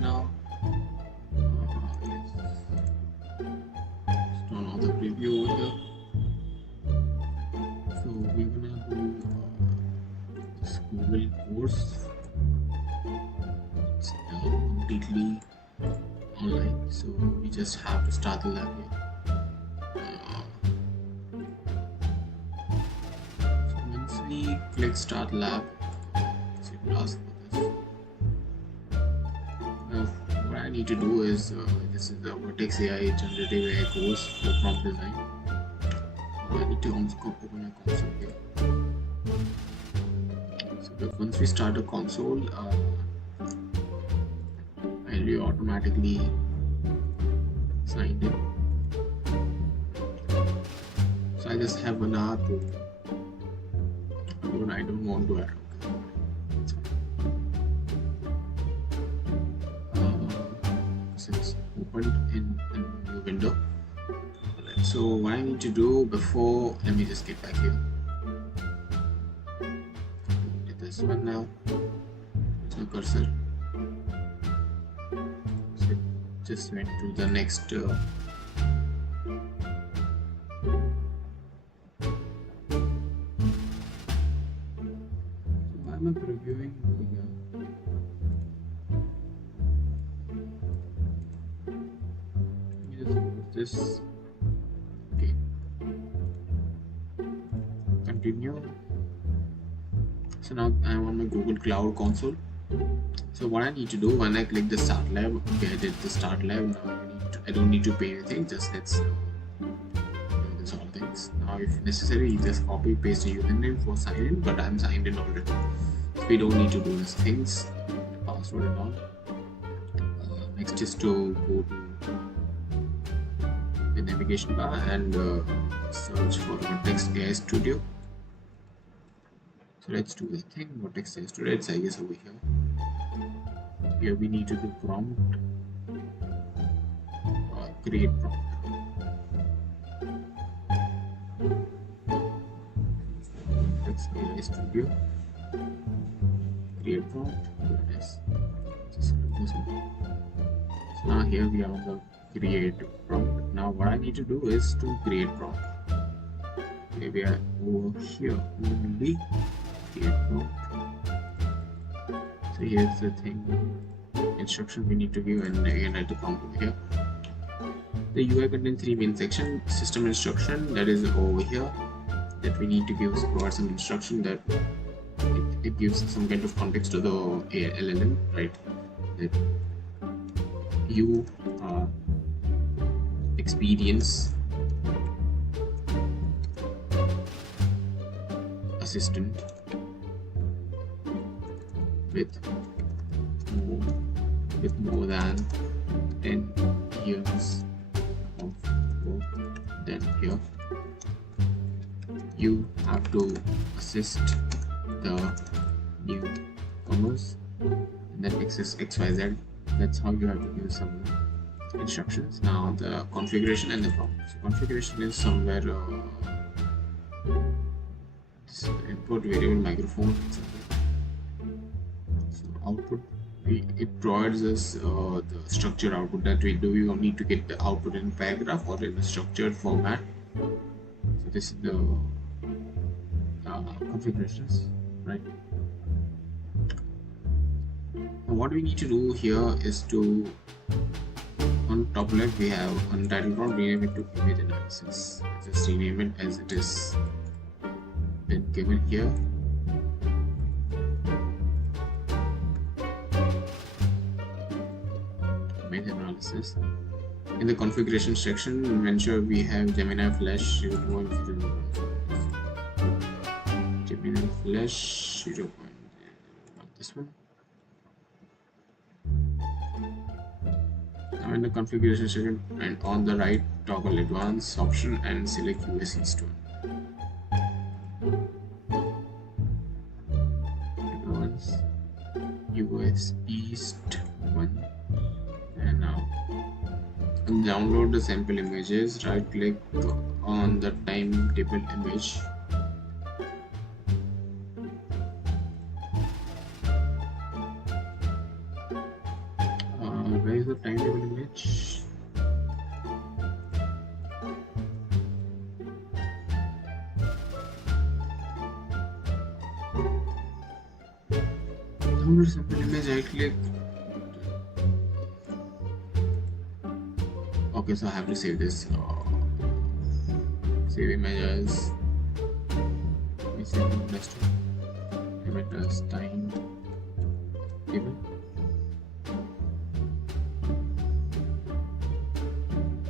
now. Let's turn on the preview over here. So we're gonna do this Google course. It's completely online, so we just have to start the lab here. So once we click start lab, so it will ask for this. Now what I need to do is this is the Vertex AI generative AI course for prompt design. I need to open a console here. So once we start a console, I'll be automatically signed in. So I just have an hour to. I don't want to add. It's opened in a new window. So what I need to do before, let me just get back here. Get this one now. There's no cursor. So it just went to the next. So why am I previewing here? Let me just put this. Continue. So now I'm on my Google Cloud console. So what I need to do when I click the start lab, okay, I did the start lab. Now I don't need to pay anything. Just let's do this all things. Now if necessary, you just copy paste a username for sign in, but I'm signed in already. So we don't need to do these things, password and all. Next is to go to the navigation bar and search for Vertex AI Studio. So let's do the thing. Vertex AI Studio, it's I guess over here. Here we need to do prompt, create prompt. Vertex AI Studio, create prompt. Here it is. Just this one. So now here we are on the create prompt. Now what I need to do is to create prompt. Maybe I over here only create prompt. So here's the thing, instruction we need to give, and again I have to come over here. The UI contains three main sections. System instruction, that is over here, that we need to provide some instruction that it gives some kind of context to the LLM, right? That you experience assistant with more than 10 years of work. Then here you have to assist the newcomers and then access XYZ. That's how you have to give some instructions. Now the configuration and the prompt. So configuration is somewhere import variable microphone. So output, it provides us the structured output that we do. We need to get the output in paragraph or in a structured format. So this is the configurations, right? Now what we need to do here is to, on top left we have untitled prompt, rename it to image analysis. Just rename it as it is been given here. Image analysis. In the configuration section, ensure we have Gemini Flash 0.0. Gemini Flash 0.0. This one. Now in the configuration section, and on the right, toggle advanced option and select US East one. Advanced US East one. And now download the sample images. Right click on the timetable image. where is the timetable image? Download sample image, I click. Okay, so I have to save this. Save image as. We save the next one. Image as time table.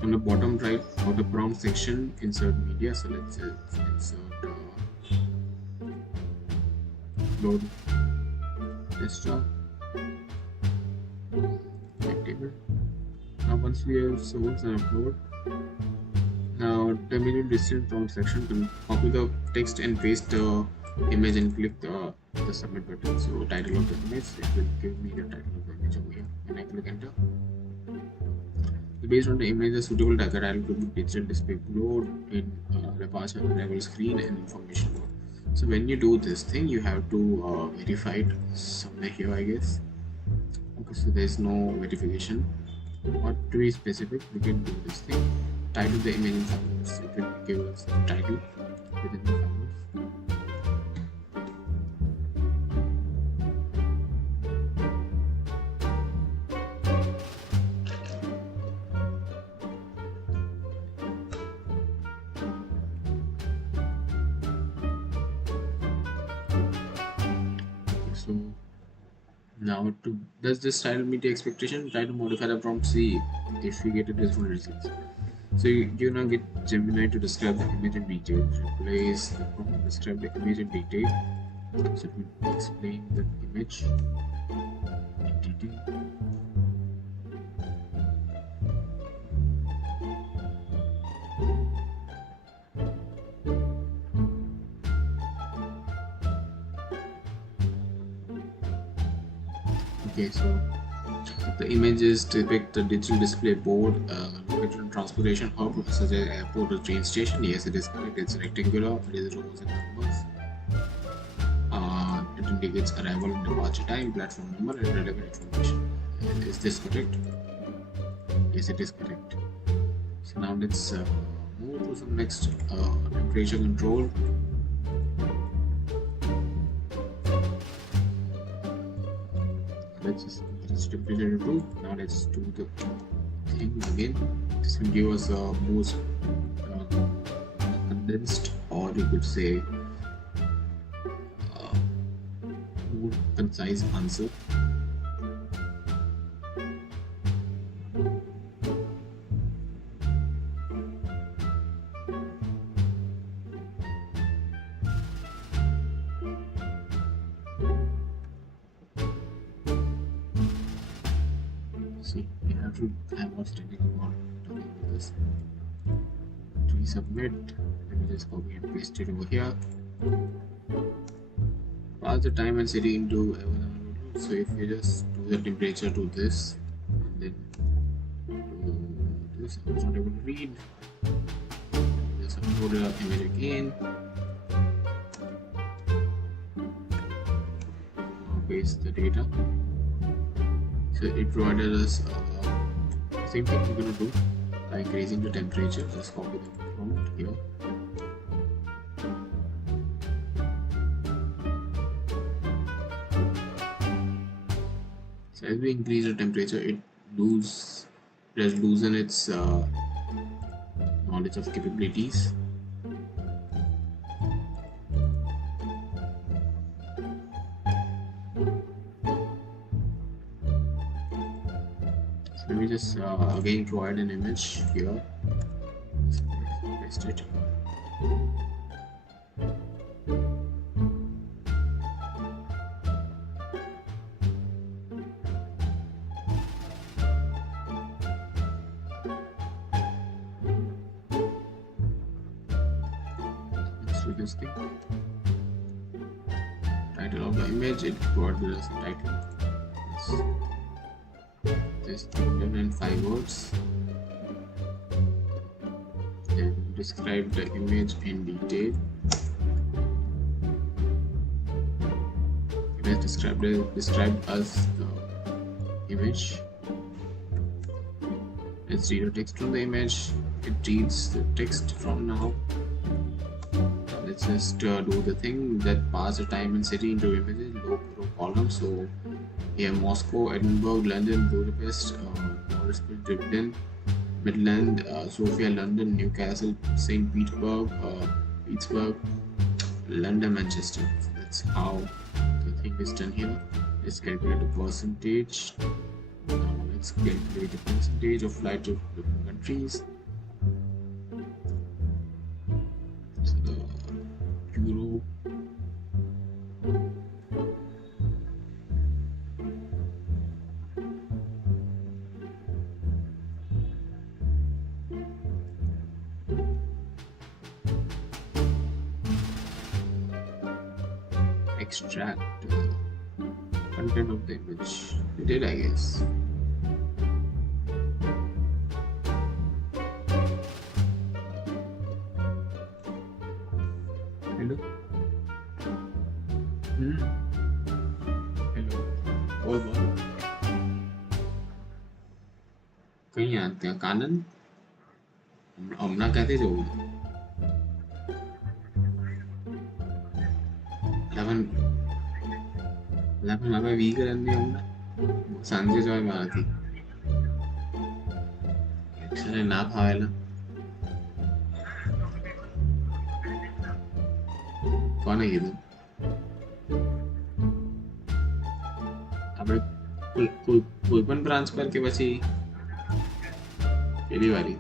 On the bottom right of the prompt section, insert media. So let's insert load desktop table. Now once we have source and upload, now the middle distance prompt section, can copy the text and paste the image and click the submit button. So title of the image, it will give me the title of the image over here, and I click enter. So based on the image, the suitable target, I will put digital display load in departure arrival screen and information load. So when you do this thing, you have to verify it somewhere here, I guess. Okay, so there is no verification. What to be specific, we can do this thing. Title the image in famous. It will give us the title within the famous. So now, does this style meet the expectation? Try to modify the prompt, see if we get a different results. So you now get Gemini to describe the image in detail. Replace the prompt, describe the image in detail. So it will explain the image in detail. Okay, so the images depict the digital display board located on transportation hub such as airport or train station. Yes, it is correct. It's rectangular. It is rows and numbers. It indicates arrival and departure time, platform number, and relevant information. Is this correct? Yes, it is correct. So now let's move to some next temperature control. Let's just increase temperature to 2. Now let's do the thing again. This will give us a most condensed, or you could say more concise answer. I was thinking about talking about this. To resubmit, let me just copy and paste it over here. Pass the time and city into. So if you just do the temperature to this, and then do this, I was not able to read. Just upload the image again. Now paste the data. So it provided us. Same thing we're going to do by increasing the temperature. Just copy the prompt here. So as we increase the temperature, it does loosen its knowledge of capabilities. Let me just again provide an image here. Paste it. Let's do this thing. Title of the image, it provided us a title. This 105 words, and describe the image in detail. It has described us the image. Let's read the text from the image. It reads the text from now. Let's just do the thing that pass the time and city into images, row column. So here Moscow, Edinburgh, London, Budapest, Dublin, Midland, Sofia, London, Newcastle, St. Pittsburgh, London, Manchester. So that's how the thing is done here. Let's calculate the percentage. Let's calculate the percentage of flight to different countries. So the Euro. Extract content of the image. We did, I guess. Hello. Hello. और बोलो. कहीं आते हैं कानन. हमना कहते जो. Lapan apa vegan ni हमना. सांझे जो है मारा थी. एक्चुअली ना भावेला. कौन है ये तो? આપણે કોઈ પણ બ્રાન્ચ પર કે પછી પેલી વારી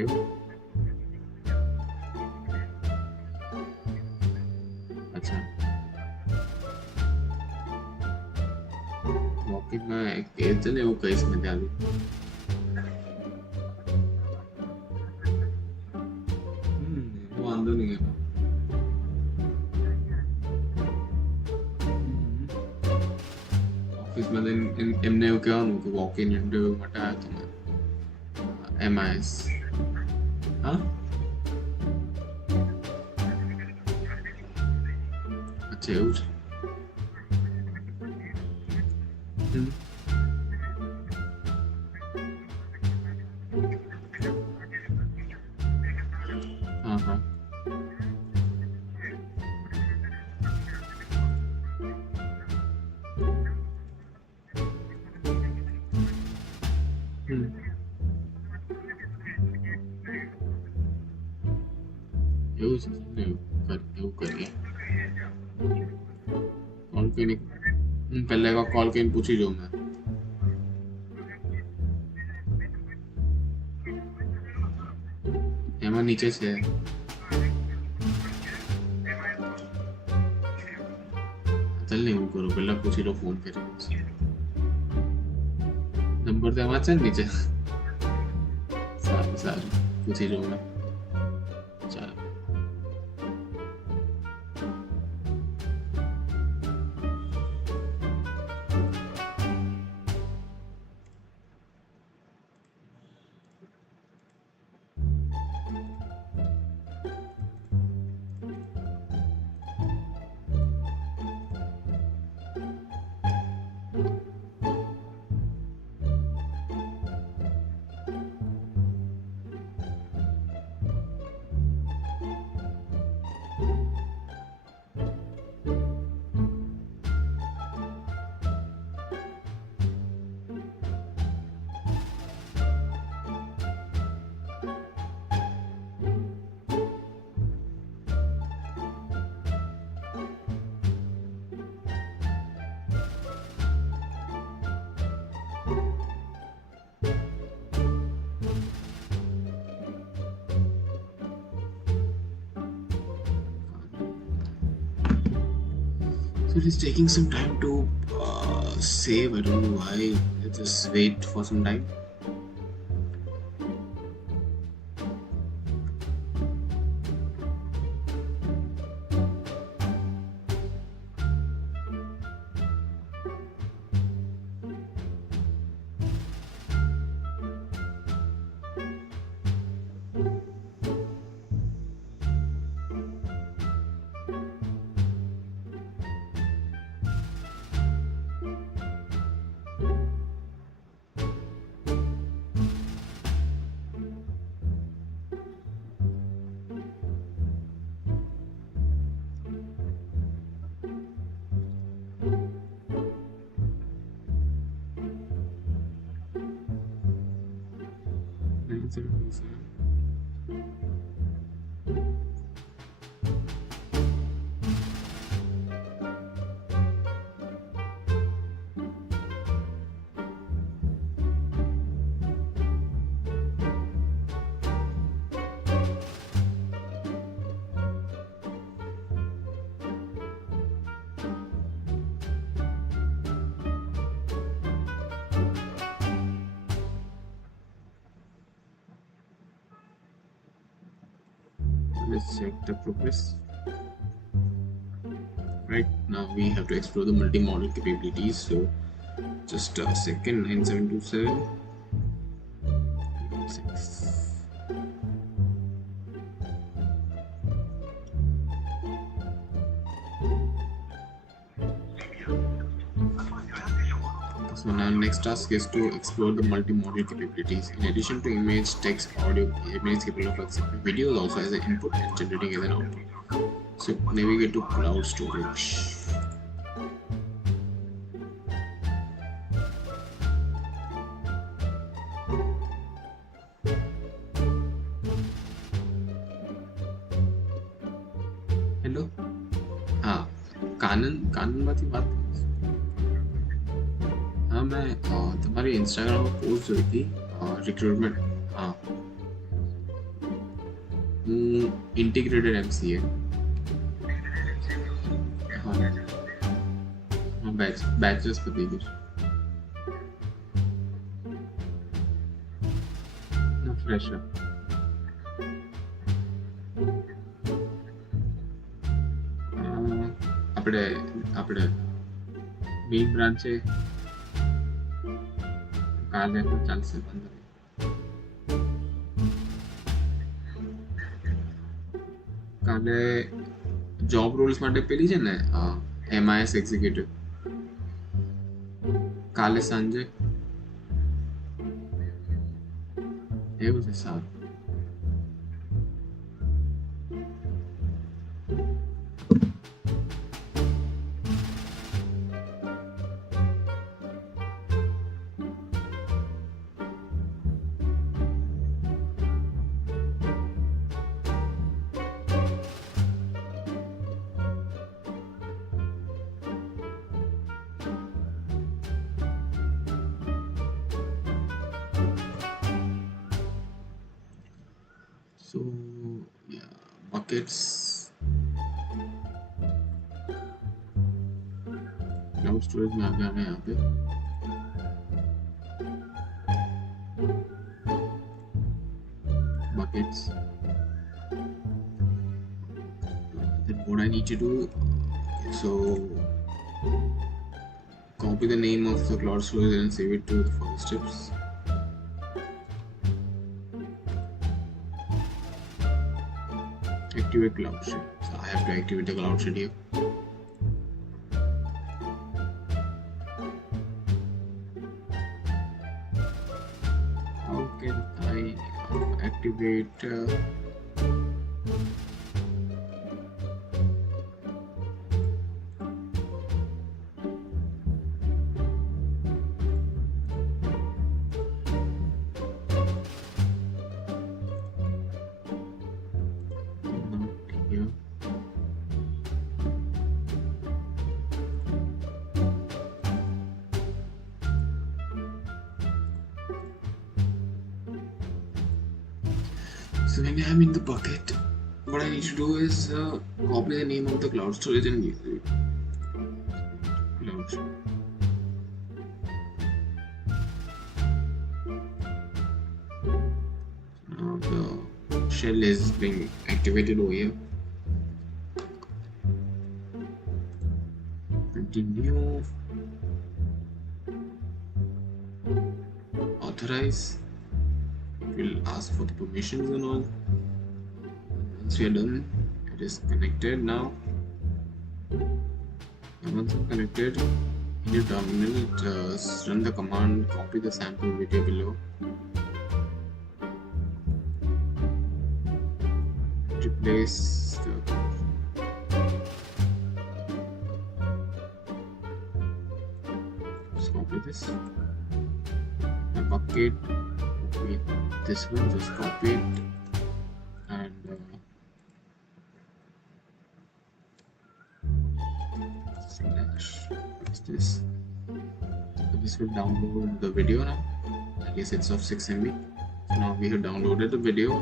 એવું અચ્છા વોકિંગમાં એ છે ને એવું કહીશ ને ત્યાં વાંધો નહીં ઓફિસમાં એમને એવું કહેવાનું કે વોક ઇન ઇન્ટરવ્યુ માટે આવ્યો તમે MIS હા અચ્છા એવું છે હા હા એવું છે ને એવું કરીએ કોલ કરીને પહેલા એકવાર કોલ કરીને પૂછી જોઉં મેં એમાં નીચે છે ચાલ ને એવું કરું પહેલા પૂછી લો ફોન કરી નંબર તો એમાં છે ને નીચે સારું સારું પૂછી જોઉં મેં ચાલો So it is taking some time to save. I don't know why. Let's just wait for some time. Let's check the progress. Right now we have to explore the multi-model capabilities. So just a second. 9727 6. So now next task is to explore the multi-modal capabilities. In addition to image, text, audio, image is capable of accepting video also as an input and generating as an output. So navigate to cloud storage. Hello हाँ कानन बात बात हाँ मैं तुम्हारी Instagram पर post हुई थी recruitment हाँ इंटीग्रेटेड एमसीए हाँ हाँ बैचलर्स पर थी कुछ ना फ्रेशर આપણે આપણે મેઇન બ્રાન્ચ છે કાલે પણ ચાલશે કાલે જોબ રોલ્સ માટે પેલી છે ને MIS એક્ઝિક્યુટિવ કાલે સાંજે એવું છે સારું So yeah, buckets, cloud storage में आ गया मैं यहाँ पे buckets. Then what I need to do, so copy the name of the cloud storage and save it to the first steps. Activate cloud shell. So I have to activate the cloud shell here. How can I activate So when I'm in the bucket, what I need to do is copy the name of the cloud storage and use it. Cloud storage. Now the shell is being activated over here. Continue. Authorize. It will ask for the permissions and all. Once we are done, it is connected now. And once I'm connected, in your terminal, just run the command, copy the sample video below. Replace the just copy this. A bucket. with this one, just copy it and slash this. So this will download the video now. I guess it's of 6 MB. So now we have downloaded the video.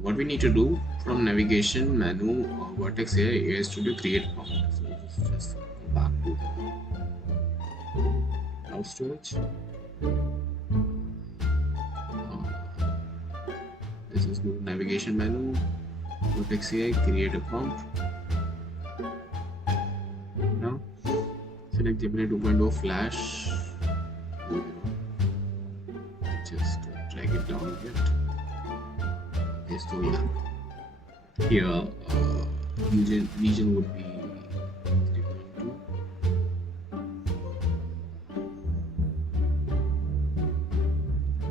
What we need to do from navigation menu or vertex here is to create prompt. So just go back to the cloud storage. This is go navigation menu, vertex AI, create a prompt. Now select Gemini 2.0 Flash. Just drag it down a bit. Okay, so yeah, here region would be 3.2.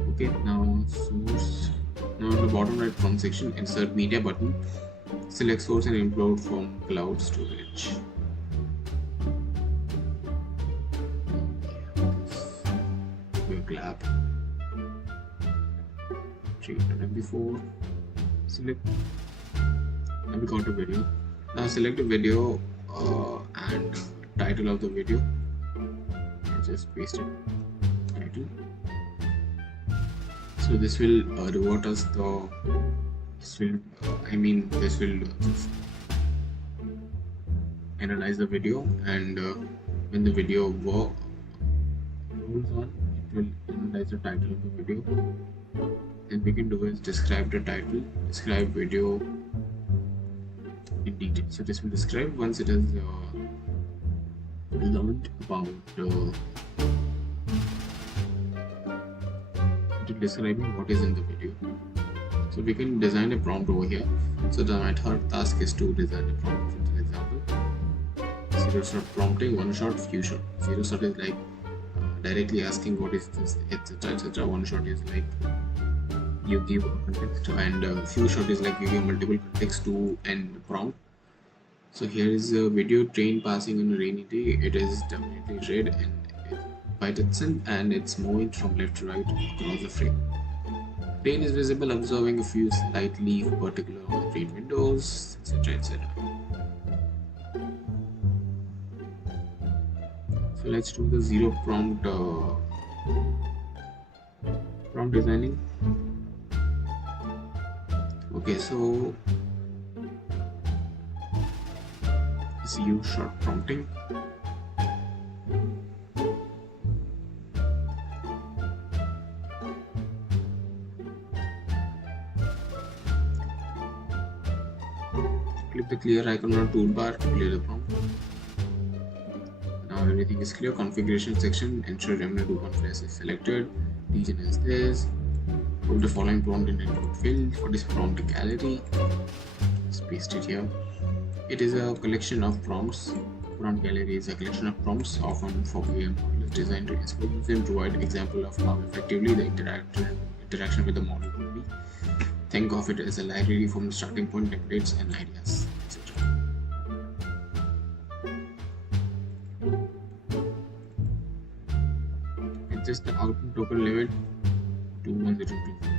Okay, now source. Now in the bottom right front section, insert media button, select source and import from cloud storage. Lab 300 MB4. Select, and we got a video. Now select the video and title of the video and just paste it. Title. So this will revert us the. This will just analyze the video, and when the video rolls on, it will analyze the title of the video. And we can do is describe the title, describe video in detail. So this will describe once it has learned about describing what is in the video. So we can design a prompt over here. So my third task is to design a prompt. For example, 0 shot prompting, 1 shot, few shot. 0 shot is like directly asking what is this, etc, etc. 1 shot is like you give a context, and few shot is like you give multiple context to end the prompt. So here is a video train passing on a rainy day. It is definitely red and by itself, and it's moving from left to right across the frame. Train is visible, observing a few slightly particular on the train windows, etc, etc. So let's do the 0 prompt designing. Okay, so use short prompting. Click the clear icon on the toolbar to clear the prompt. Now everything is clear. Configuration section, ensure Gemini 2.0 is selected. Region is this. Put the following prompt in the input field. For this prompt gallery, just paste it here. It is a collection of prompts. Prompt gallery is a collection of prompts often for AI models designed to inspire and provide example of how effectively the interaction with the model will be. Think of it as a library from the starting point, templates and ideas, etc. Adjust the output token limit to 1024.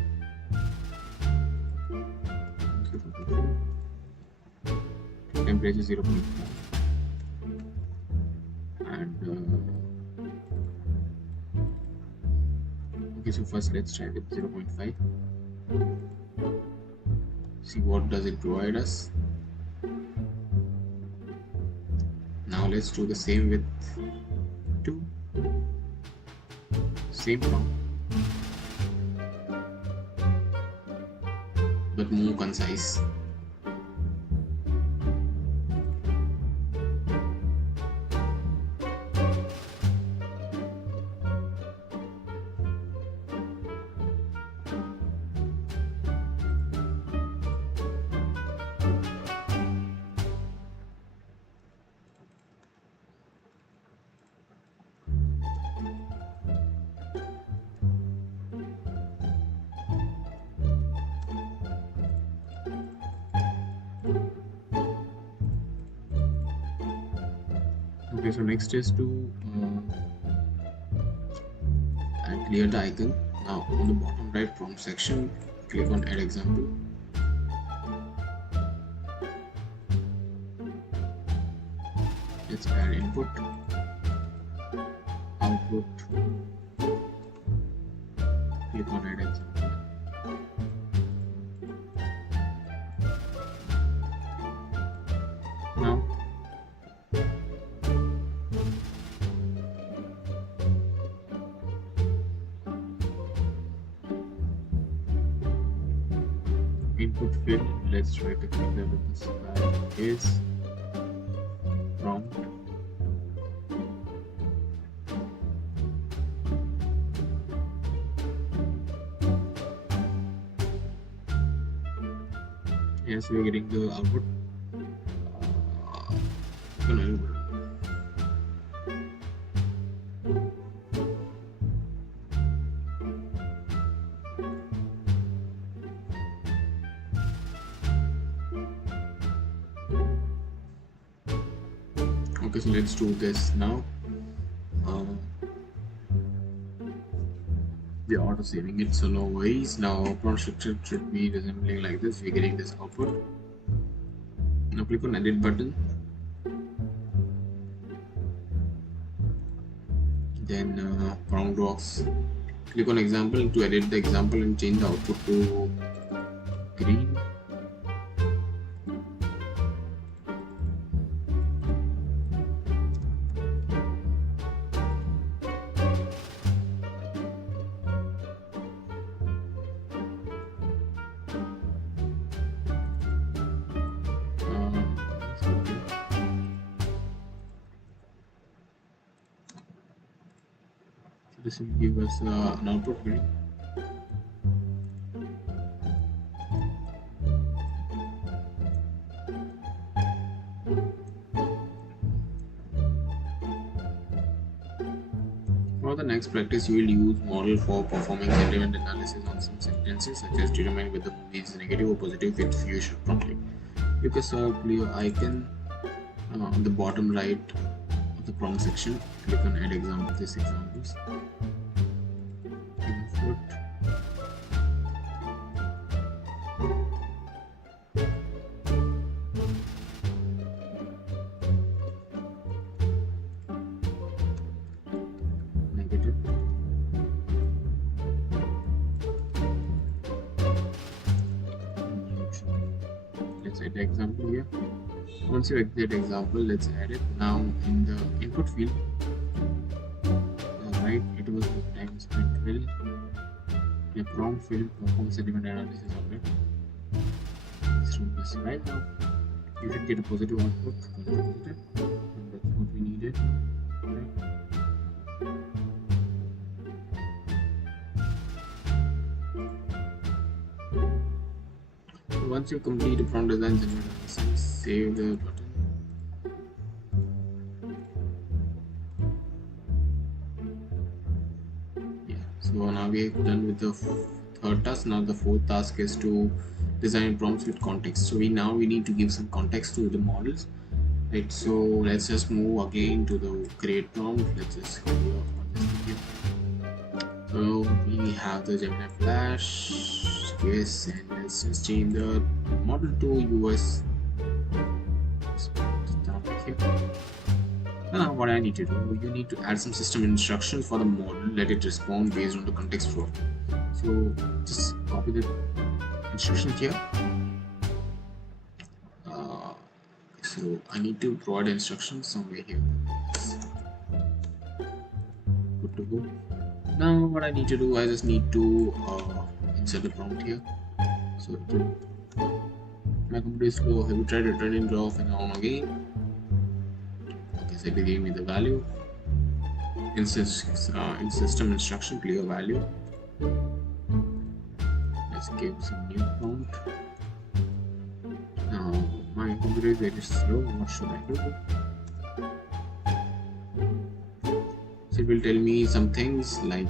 Temperature 0.5 and okay, so first let's try with 0.5. See what does it provide us. Now let's do the same with 2. Same prompt, but more concise. So next is to clear the icon. Now on the bottom right prompt section, click on add example. Let's add input, output, click on add example. Now input field, let's write the color of the sky is prompt. Yes, we're getting the output. Okay, so let's do this now. The auto saving it, so no worries. Now prompt structure should be resembling like this. We're getting this output. Now click on edit button, then prompt box, click on example to edit the example and change the output to green. This will give us an output green. For the next practice, you will use model for performing sentiment analysis on some sentences, such as determine whether the movie is negative or positive with few short promptly. You can clear icon on the bottom right of the prompt section. Click on add example, these examples. Input, negative, neutral. Let's add the example here. Once you exit example, let's add it. Now in the input field, right, it was time spent 12. The prompt field perform sentiment analysis of it. Let's run this right now. You should get a positive output, and that's what we needed. Right. So once you complete the prompt design sentiment analysis, save the button. So now we're done with the third task. Now the fourth task is to design prompts with context. So we need to give some context to the models, right? So let's just move again to the create prompt. Let's just go on this video. So we have the Gemini Flash, yes, and let's just change the model to US. Down here. Now what I need to do, you need to add some system instructions for the model, let it respond based on the context flow. So just copy the instructions here. So I need to provide instructions somewhere here. Good to go. Now what I need to do, I just need to insert the prompt here. So my computer is slow. I will try to turn it off and on again. So it gave me the value. In system instruction, clear value. Let's give some new prompt. Now my computer is very slow. What should I do? So it will tell me some things like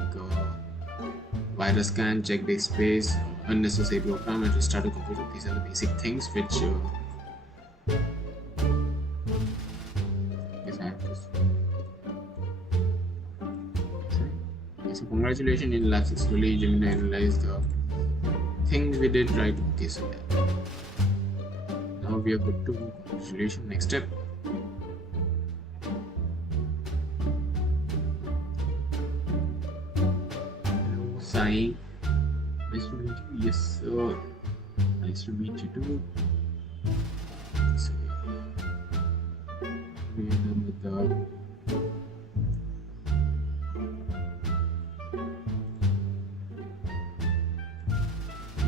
virus scan, check the space, unnecessary program, and restart the computer. These are the basic things which So congratulations, in lab successfully Gemini analyzed the things we did right. Okay, so yeah. Now we are good to go. Congratulations. Next step. Hello, Sai. Nice to meet you. Yes, sir. Nice to meet you too. So, we are done with the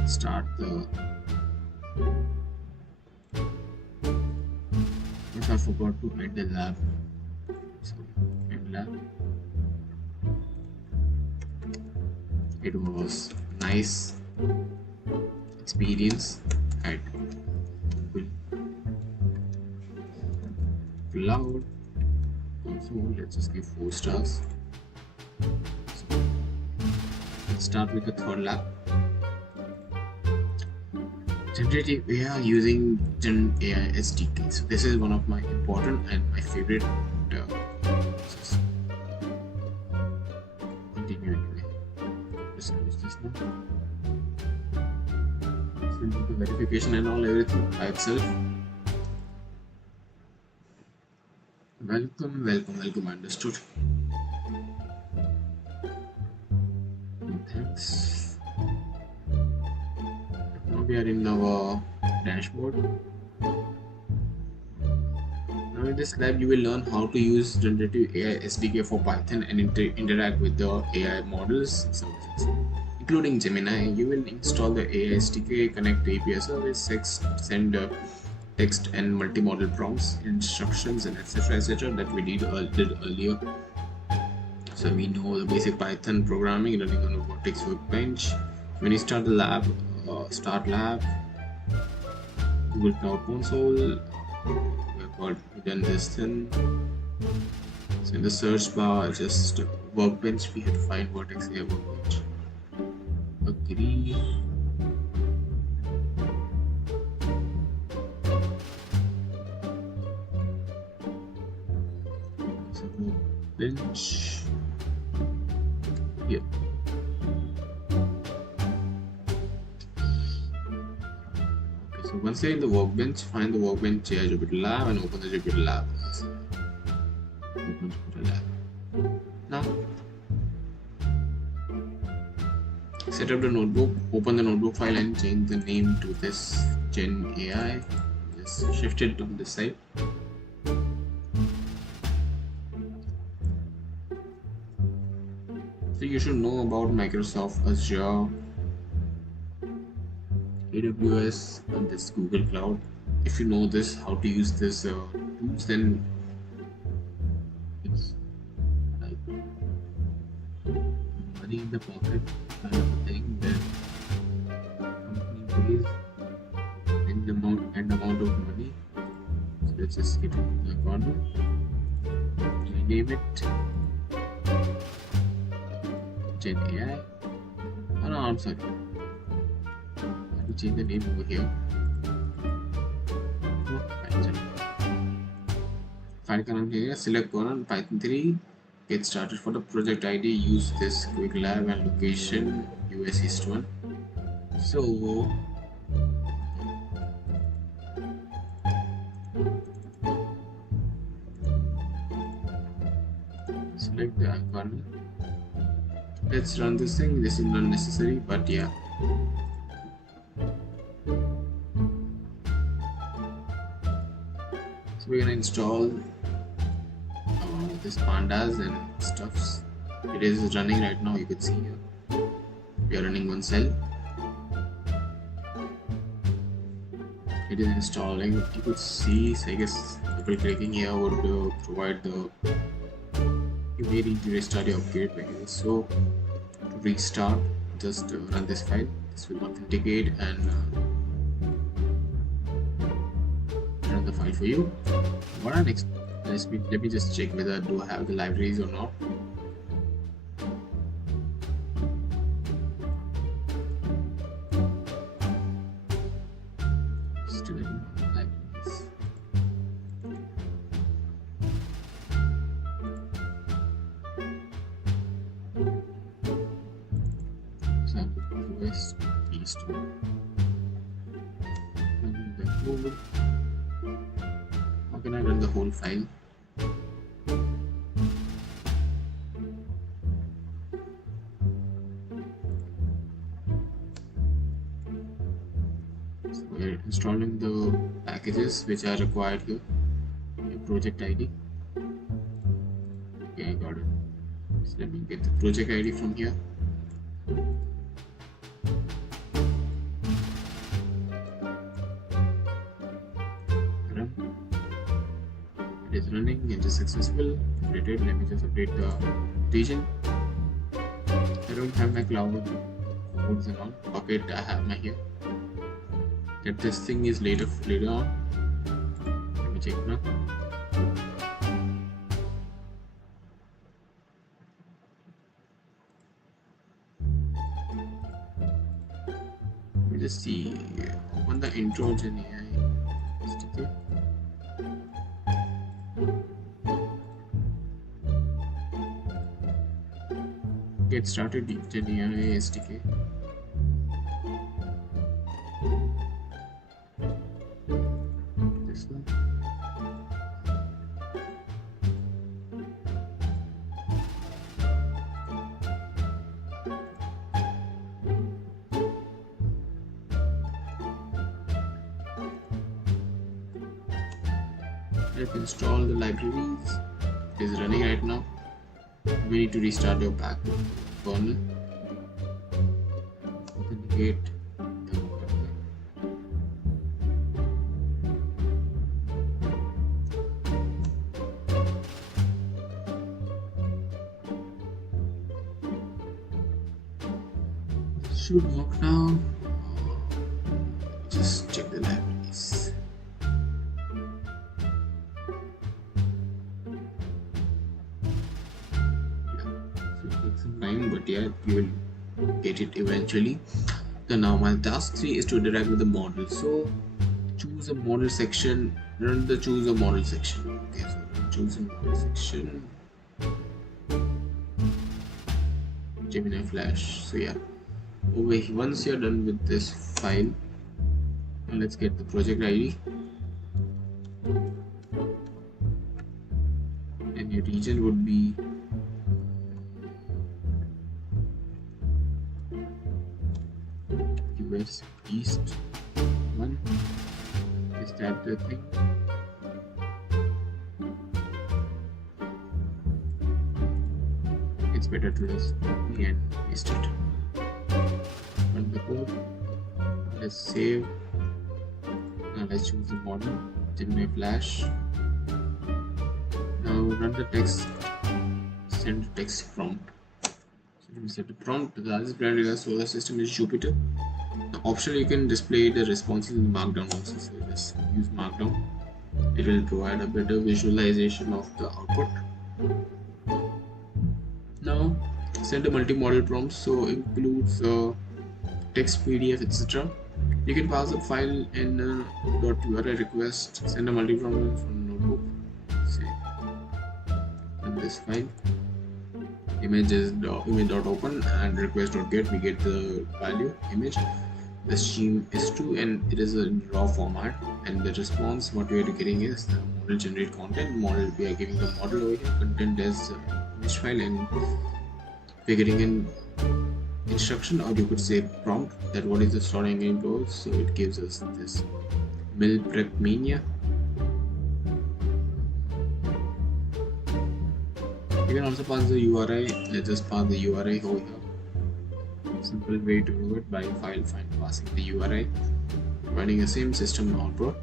start the. If I forgot to add the lab. So, add lab. It was nice experience at Google Cloud. Also, let's just give 4 stars. So, let's start with the third lab. Generative AI using Gen AI SDK. So this is one of my important and my favorite. Continue anyway. Just close this now. So we'll do the verification and all everything by itself. Welcome. Understood. Thanks. Now we are in our dashboard. Now in this lab you will learn how to use generative AI SDK for Python and interact with the AI models and services, including Gemini. You will install the AI SDK, connect to API service, send text and multimodal prompts, instructions, and etc. that we did earlier. So we know the basic Python programming running on a Vertex workbench. When you start the lab, start lab, Google Cloud Console. We've done this thing. So in the search bar, just workbench, we have to find Vertex AI workbench. Agree. So workbench. Here. So once you're in the workbench, find the workbench Jupyter Lab and open the Jupyter Lab. Open Jupyter Lab. Now, set up the notebook, open the notebook file and change the name to this Gen AI. Just shift it on this side. So you should know about Microsoft Azure, AWS, and this Google Cloud. If you know this, how to use this tools, then it's like money in the pocket kind of a thing that company pays in the amount of money. So let's just hit the corner, rename it Gen AI. Oh no, I'm sorry. To change the name over here. File का नाम है select colon Python 3. Get started. For the project ID, use this quick lab and location US East 1. So select the icon. Let's run this thing. This is not necessary, but yeah. So we're gonna install this pandas and stuffs. It is running right now. You can see here. We are running one cell. It is installing. You could see. So I guess double clicking here would provide the. You may need to restart your upgrade package. So to restart, just run this file. This will authenticate and run the file for you. What are next? Let me just check whether do I have the libraries or not. Still in libraries. Just these two. And the whole. How can I run the whole file? So we're installing the packages which are required here. Project ID. Okay, I got it. So let me get the project ID from here. Run. It is running. It is successful. Completed. Let me just update the region. I don't have my cloud codes and all. Bucket I have my here. That this thing is later on. Let me check now. Let me just see. Open the intro Gen AI SDK. Get started Gen AI SDK. This one. Let's install the libraries. It is running right now. We need to restart your back kernel. Authenticate. Should work now. Just check the libraries. But yeah, you will get it eventually. So now my task 3 is to interact with the model. So choose a model section, run the choose a model section. Okay, so choose a model section. Gemini Flash. So yeah, over here, once you're done with this file, let's get the project ID. And your region would be US East 1. Is that the thing? It's better to just copy and paste it. Run the code. Let's save. Now let's choose the model. Gemini Flash. Now run the text. Send text prompt. So we set the prompt. The largest planet in the solar system is Jupiter. Optionally, you can display the responses in Markdown also. So just use Markdown. It will provide a better visualization of the output. Now, send a multi-model prompt. So includes text, PDF, etc. You can pass a file in .uri request. Send a multi-prompt from notebook. Say, and this file. Image is image.open and request.get. We get the value image. The stream is true and it is in raw format, and the response what we are getting is the model generate content. Model, we are giving the model over here, content as image file, and we're getting an instruction, or you could say prompt, that what is the storing input. So it gives us this mill prep mania. You can also pass the URI. Let's just pass the URI over here. Simple way to do it by file find passing the URI, running the same system output.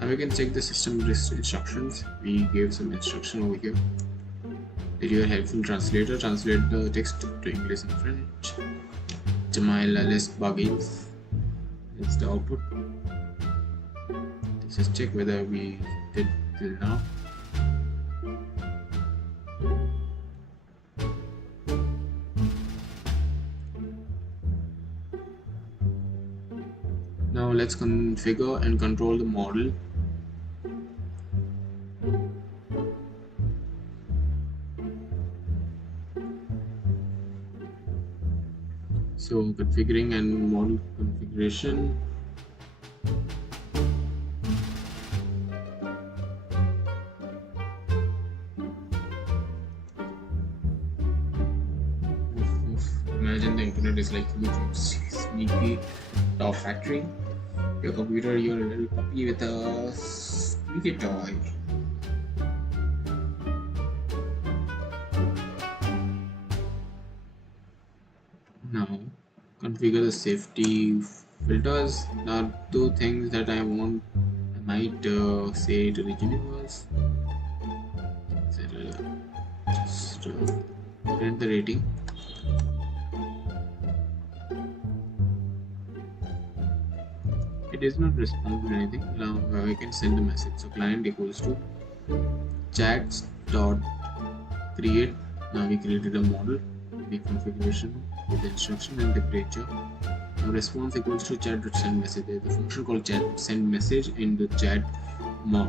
Now we can check the system instructions. We gave some instruction over here. That you are helpful translator, translate the text to English and French. Jamila list buggins. That's the output. Let's just check whether we did till now. Now let's configure and control the model. So configuring and model configuration. Imagine the internet is like YouTube sneaky top factory. Your computer, you're a little puppy with a squeaky toy. Now configure the safety filters. Now two things that I want, I might say to the universe. Just print the rating. It does not respond to anything. Now I can send a message. So client equals to chats dot create. Now we created a model, the configuration with the instruction and temperature. Now response equals to chat dot send message. There is a function called chat send message in the chat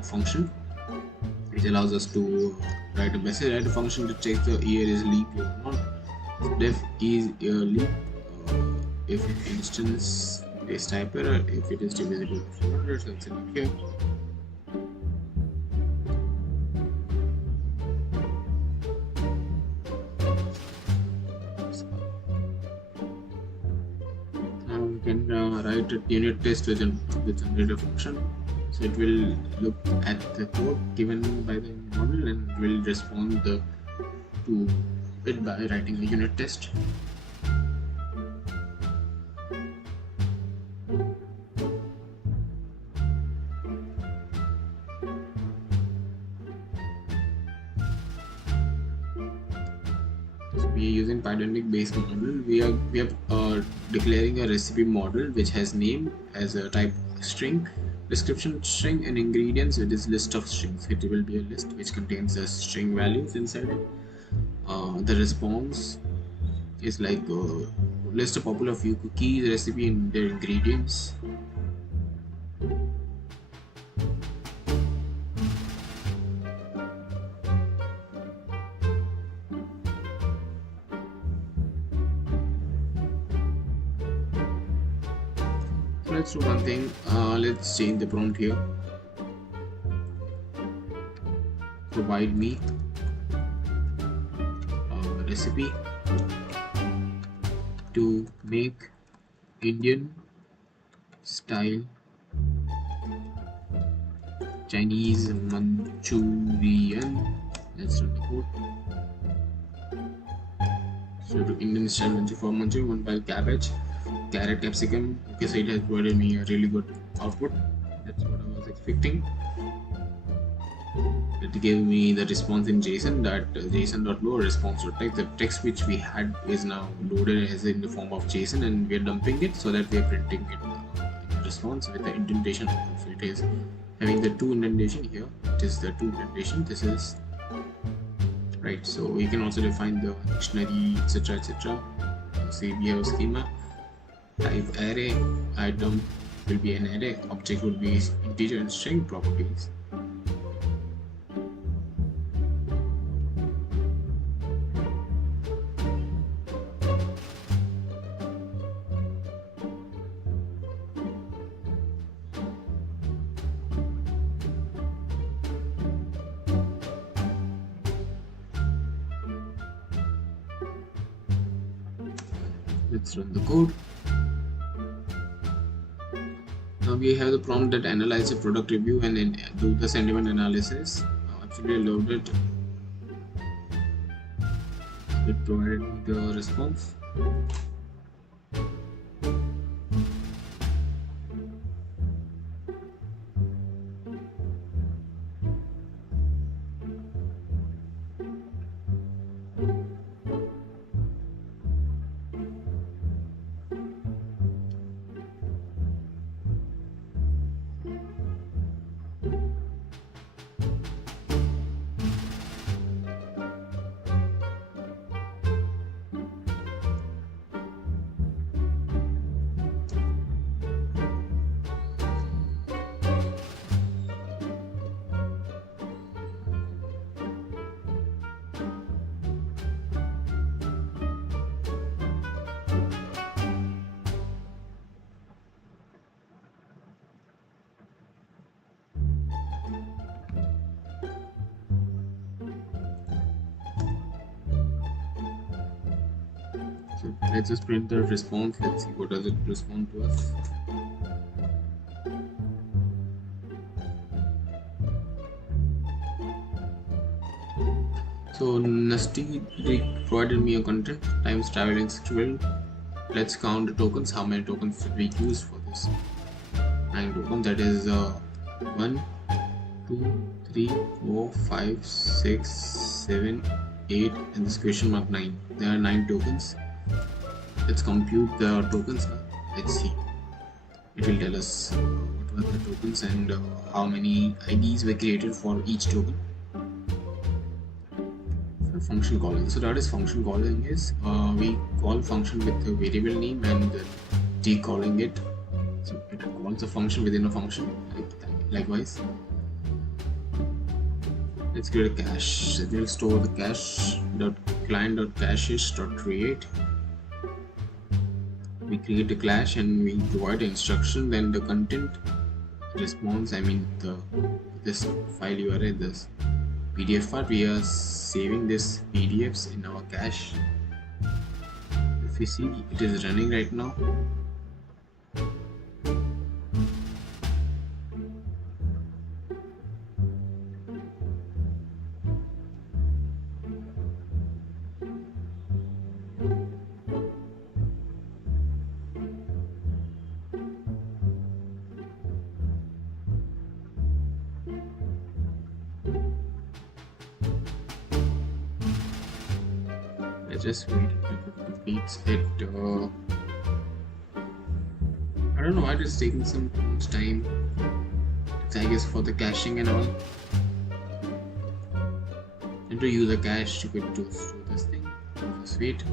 function, which allows us to write a message. Write a function to check the year is leap year or not. Def is leap. If instance is type error, if it is divisible by 400, so it's a leap year. Now we can write a unit test with generator function. So it will look at the code given by the model and will respond to it by writing a unit test. We are using Pythonic based model. We are declaring a recipe model which has name as a type string, description string, and ingredients with this list of strings. It will be a list which contains the string values inside it. The response is like list a popular few cookies, recipe, and their ingredients. Let's do one thing. Let's change the prompt here. Provide me a recipe to make Indian style Chinese Manchurian. Let's run the code. So to Indian style Manchurian, 1 pile cabbage, carrot, capsicum. Okay, so it has provided me a really good output. That's what I was expecting. It gave me the response in JSON, that JSON.load response.text. The text which we had is now loaded as in the form of JSON, and we are dumping it so that we are printing it in response with the indentation. So it is having the 2 indentation here. It is the 2 indentation. This is right. So we can also define the dictionary, etc., etc. See, we have a schema. Type array, item will be an array, object will be integer and string properties. Let's run the code. Now we have the prompt that analyze the product review and then do the sentiment analysis. Absolutely loved it. It provided me the response. So let's just print the response. Let's see what does it respond to us. So Nasty provided me a content times traveling 12. Let's count the tokens. How many tokens did we use for this? 9 tokens. That is 1, 2, 3, 4, 5, 6, 7, 8, and this question mark 9. There are 9 tokens. Let's compute the tokens now. Let's see. It will tell us what were the tokens and how many IDs were created for each token. So function calling. So that is function calling is we call function with a variable name and decalling it. So it calls a function within a function. Likewise, let's create a cache. So we'll store the cache .client.caches.create. We create a cache and we provide an instruction. Then the content response, this file URL, this PDF part, we are saving this PDFs in our cache. If you see, it is running right now. Just wait until it completes it. I don't know why it's taking some time. It's, I guess, for the caching and all. And to use a cache, you could do this thing. Just wait.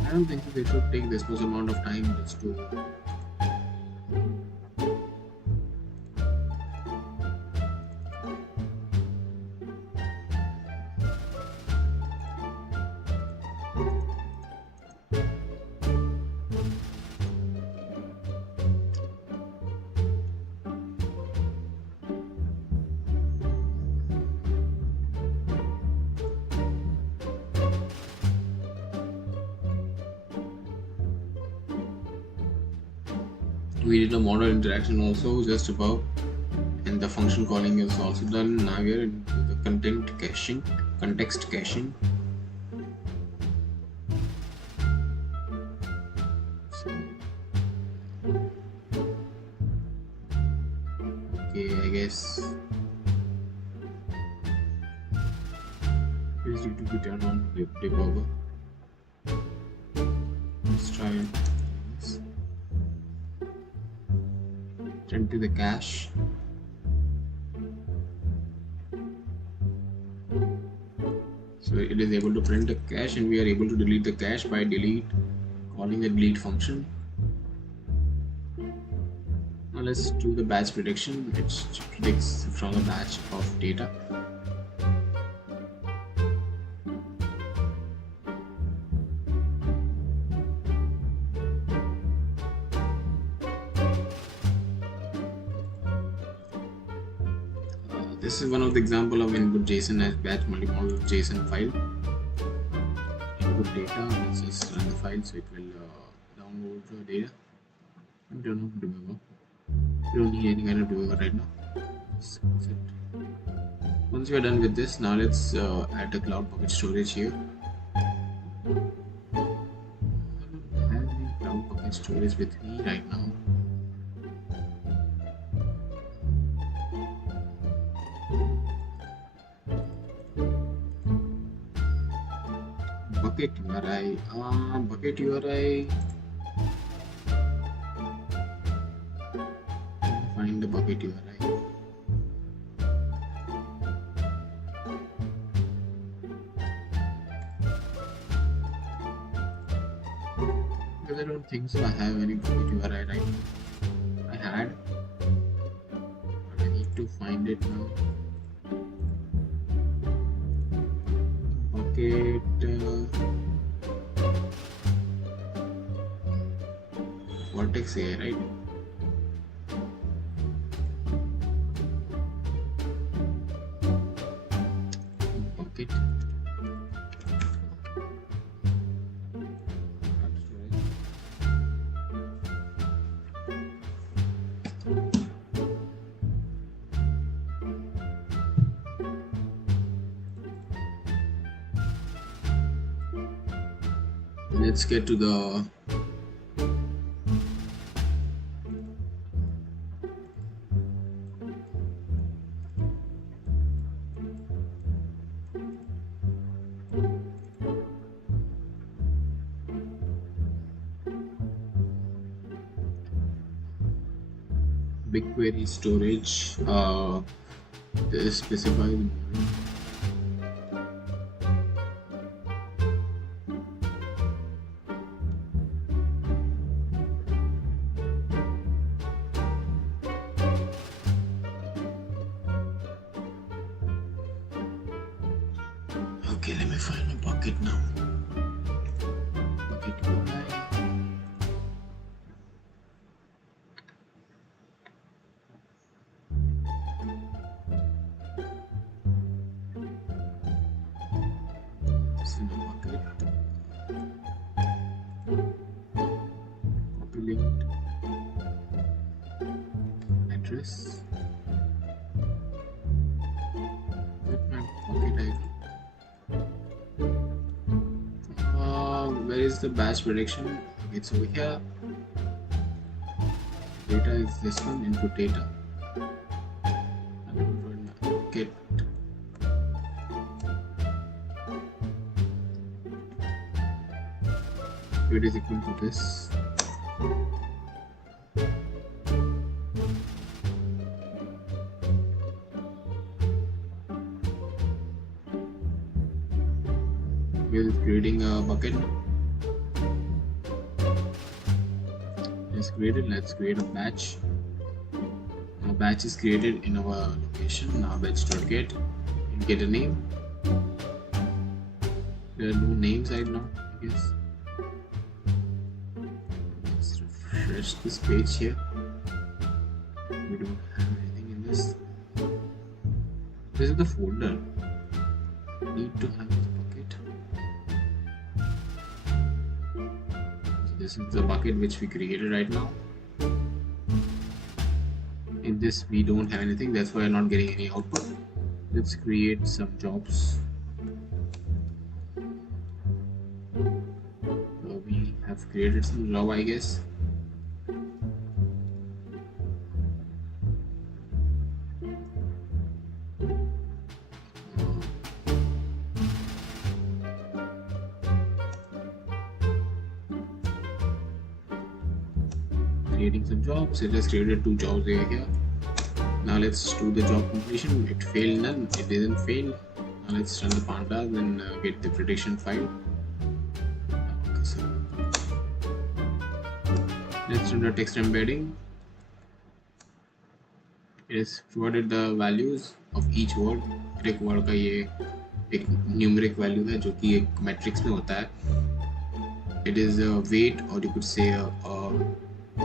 I don't think they should take this much amount of time just to we did a model interaction also just above, and the function calling is also done. Now we are into the context caching. So, okay, I guess it's due to be turned on debugger. Let's try it. To the cache. So it is able to print the cache, and we are able to delete the cache by calling the delete function. Now let's do the batch prediction, which predicts from a batch of data. This is one of the example of input JSON as batch multimodal JSON file. Input data, let's just run the file so it will download the data. And turn off debugger. You don't need any kind of debugger right now. That's it. Once we are done with this, now let's add the cloud bucket storage here. I don't have any cloud bucket storage with me right now. Bucket URI. Find the bucket URI. Because I don't think so I have any bucket URI right now. I had, but I need to find it now. Bucket Vortex AI, right? Bucket. Let's get to the BigQuery storage. This specifies. Okay, let me find a bucket now. Bucket UI. Send a bucket. Copy linked address. With my bucket ID. Where is the batch prediction? It's over here. Data is this one, input data. Get it is equal to this. We're creating a bucket. It's created. Let's create a batch. Now batch is created in our location. Now batch.get. Get a name. There are no names right now, I guess. Let's refresh this page here. We don't have anything in this. This is the folder. Need to have this bucket. This is the bucket which we created right now. In this we don't have anything, that's why I'm not getting any output. Let's create some jobs. We have created some job, I guess. Creating some jobs. It has created 2 jobs here. Now let's do the job completion. It failed none. It didn't fail. Now let's run the pandas and get the prediction file. Okay, so let's run the text embedding. It has provided the values of each word. एक word का ये एक numeric value है जो कि एक matrix में होता है. It is a weight, or you could say a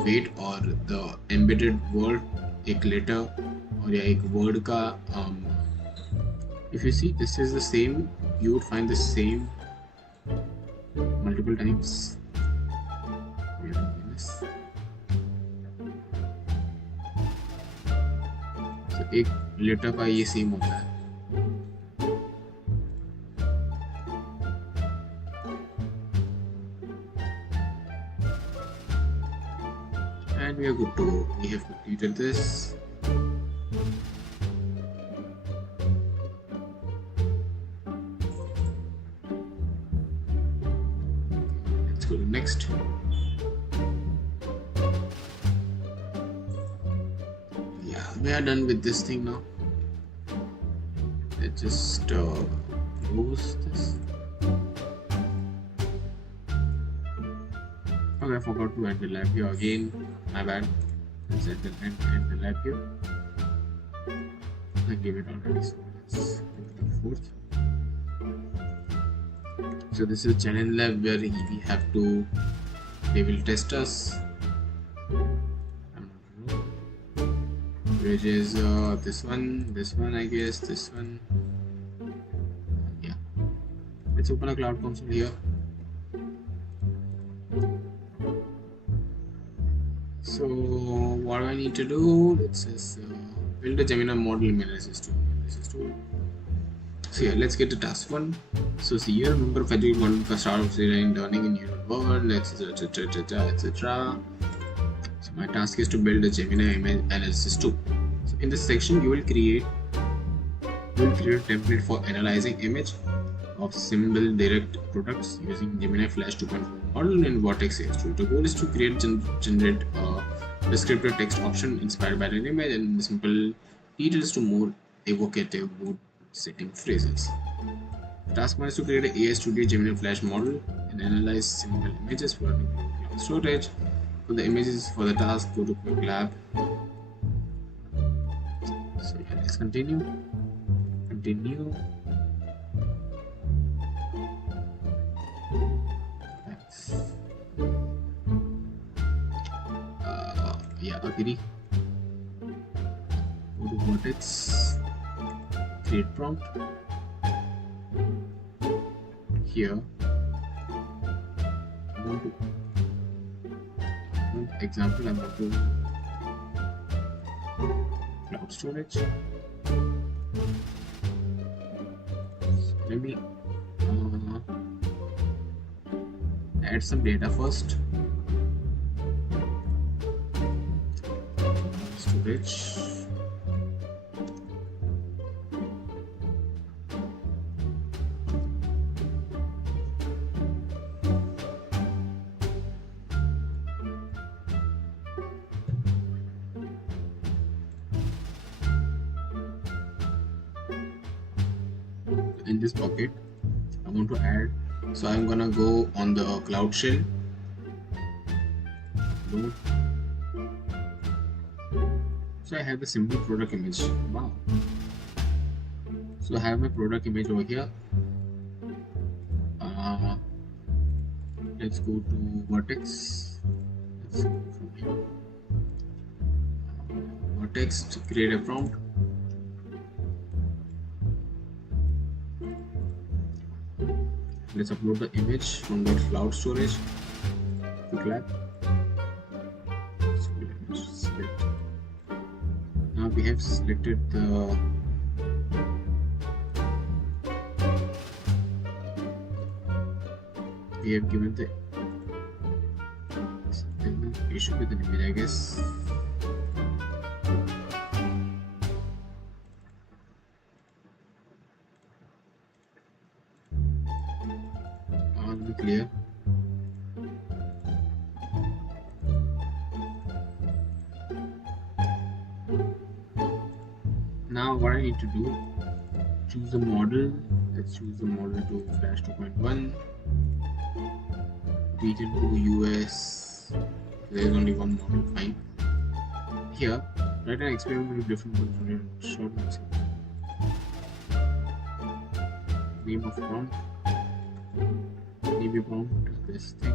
weight, or the embedded word, एक letter और या एक word का if you see this is the same, you would find the same multiple times. So एक letter का ये same होता है. And we are good to go. We have completed this. Let's go to next. Yeah, we are done with this thing now. Let's just close this. Okay, I forgot to end the lab here again. My bad. Let's end the lab here. I gave it already, so let's go to the fourth. So this is a challenge lab where we have to, they will test us. I'm not sure. Which is this one I guess, this one. Yeah. Let's open a cloud console here. So what do I need to do? Let's just build a Gemini model analysis tool. So yeah, let's get to task one. So see here, remember fetching model for start of learning in neural world, etc. So my task is to build a Gemini image analysis tool. So in this section, you will create a template for analyzing image of symbol direct products using Gemini Flash 2.4 model and Vertex AI. The goal is to generate a descriptive text option inspired by an image and simple details to more evocative mood setting phrases. The task one is to create an AI Studio Gemini Flash model and analyze symbol images for cloud storage. For the images for the task, go to Quick Lab. So yeah, let's continue. Yeah, agree. Go to Vertex, create prompt. Here, example, I want to cloud storage. Let me add some data first. Storage. In this bucket, I want to add, so I'm gonna go on the cloud shell, upload. So I have the simple product image. Wow. So I have my product image over here. Let's go to Vertex. Let's go from here. Vertex to create a prompt. Let's upload the image from the cloud storage. Quick Lab. Select. Now we have selected the we have given the issue with an image, I guess. Clear. Now what I need to do, choose a model. Let's choose the model to Flash 2.1, region to US. There is only one model, fine. Here, write an experiment with different models. Short notes. Name of prompt. Maybe prompt this thing.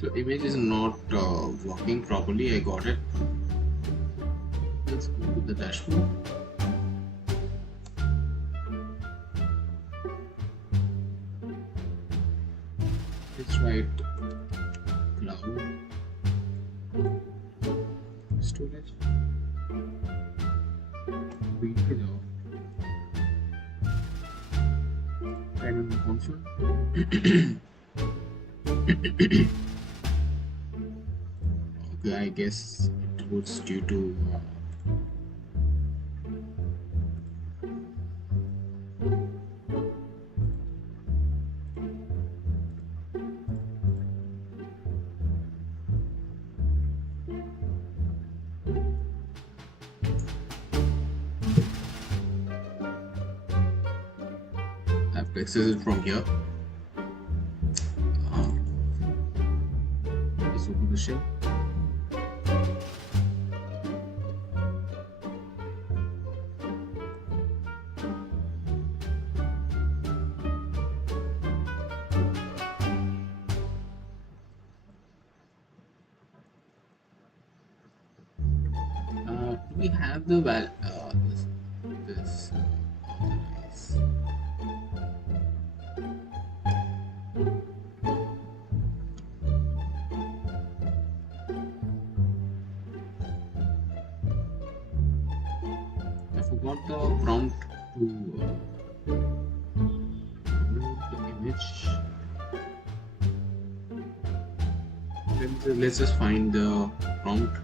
So image is not working properly. I got it. Let's go to the dashboard. Let's write cloud storage. Below. Add in the console. Okay, I guess it was due to to access it from here. Let's open the shell. We have the this organize. I forgot the prompt to upload the image. Let's just find the prompt.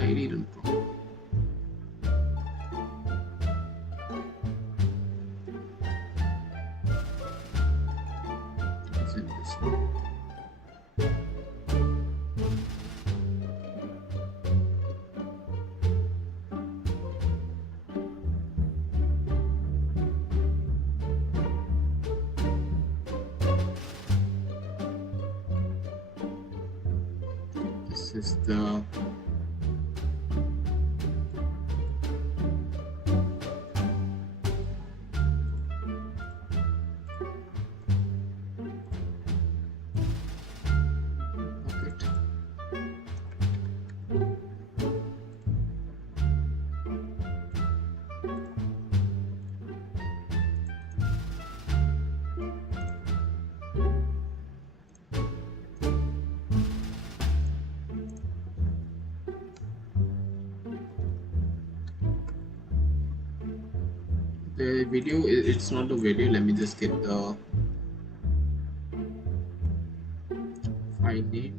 ID and prompt. It's in this one. This is the video. It's not a video. Let me just get the file name.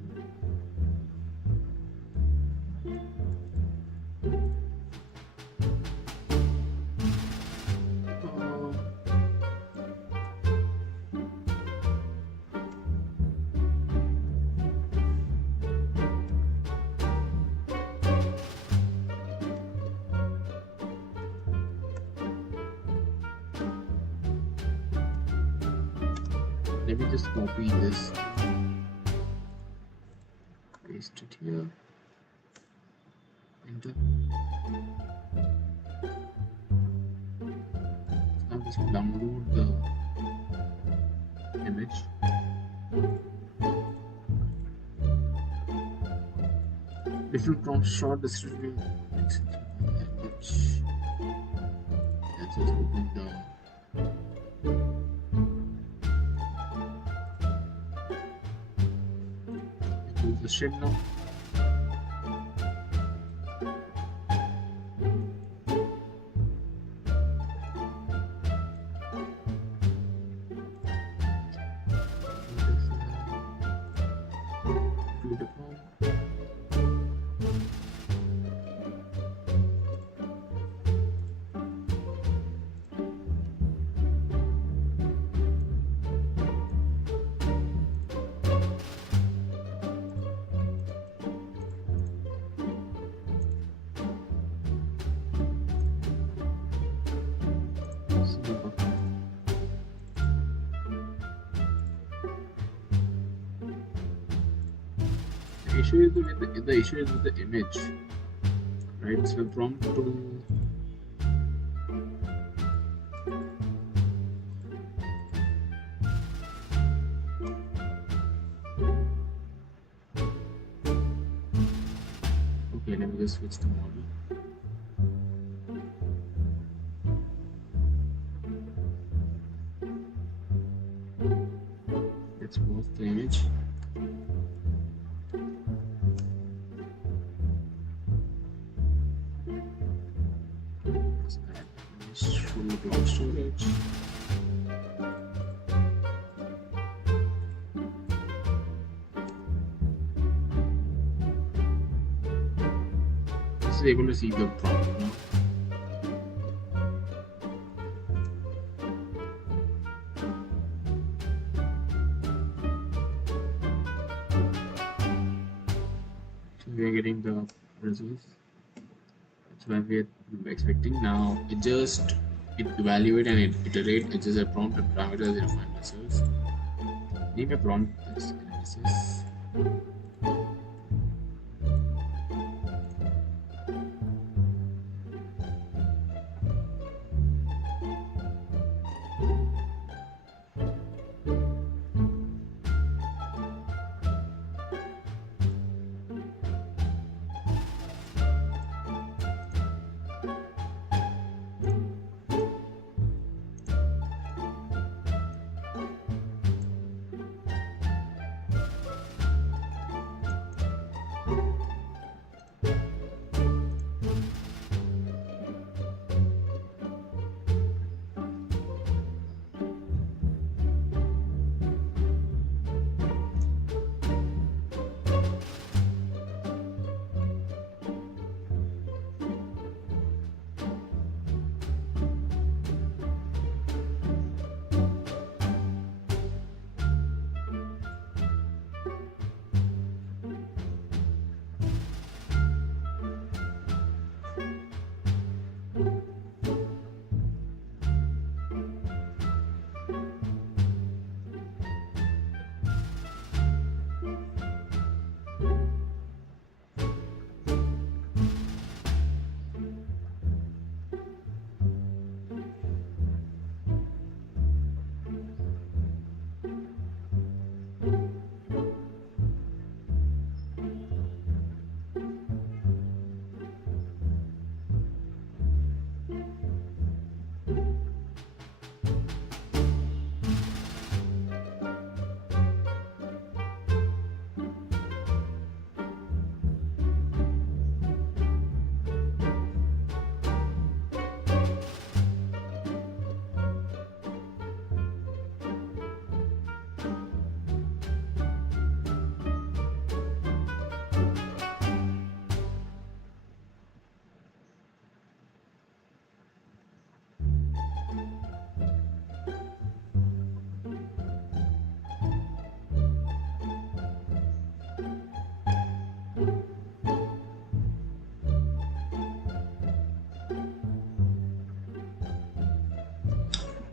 Let me just copy this, paste it here, enter. Now just download the image. Different prompts, short description, image. Let's just open the the shell now. The issue is with the image, right? So prompt to okay, let me just switch the model. Let's post the image. From the cloud storage. This is able to see the prompt now. So we are getting the results. That's what we are expecting. Now it just evaluate and iterate, adjust the prompt and parameters, refine results. Name a prompt that's analysis.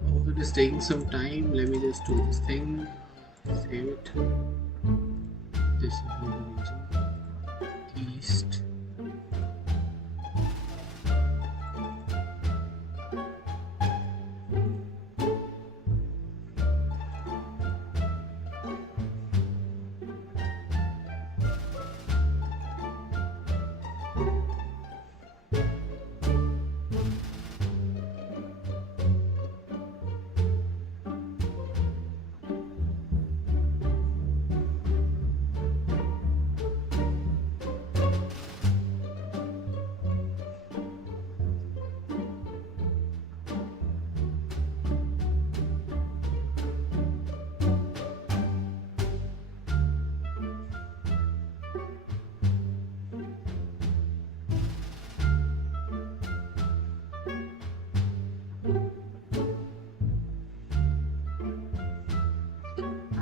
Oh, it is taking some time. Let me just do this thing. Save it. This is the region. East.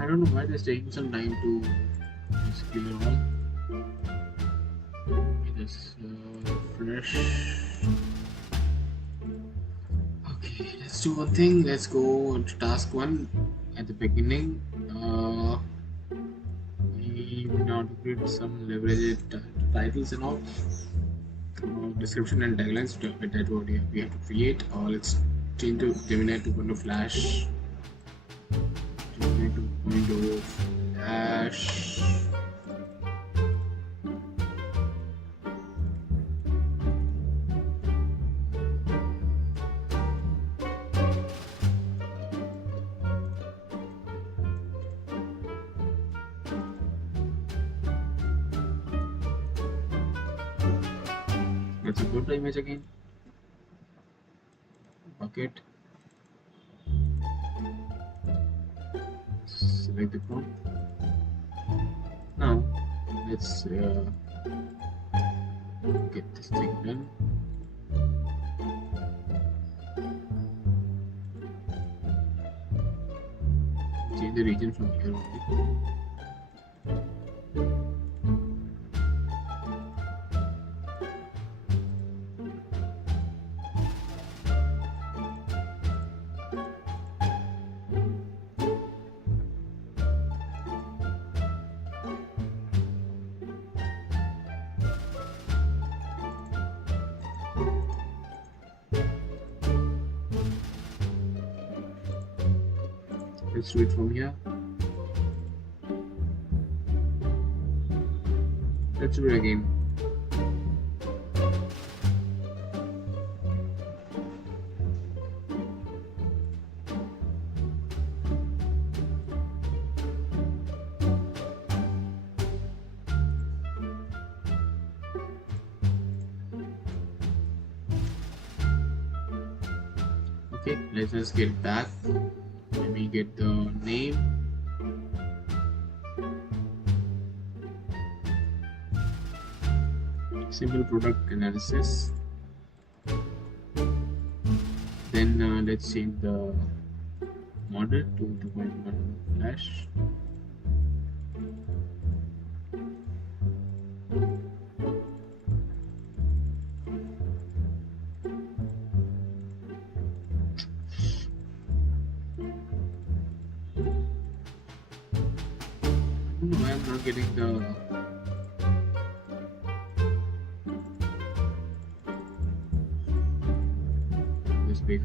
I don't know why it is taking some time to just clear all. It is fresh. Okay, let's do one thing. Let's go to task one at the beginning. We now create some leverage titles and all. Description and taglines that what we have to create. Let's change to Gemini 2.0 Flash. Gemini 2.0 Flash. Let's upload the image again. Bucket. Select the prompt. Now let's get this thing done. Change the region from here only. Let's do it from here. Let's do it again. Okay, let's just get back. Let me get the name. Simple product analysis. Then let's change the model to 2.1 flash. Why I'm not getting the this page.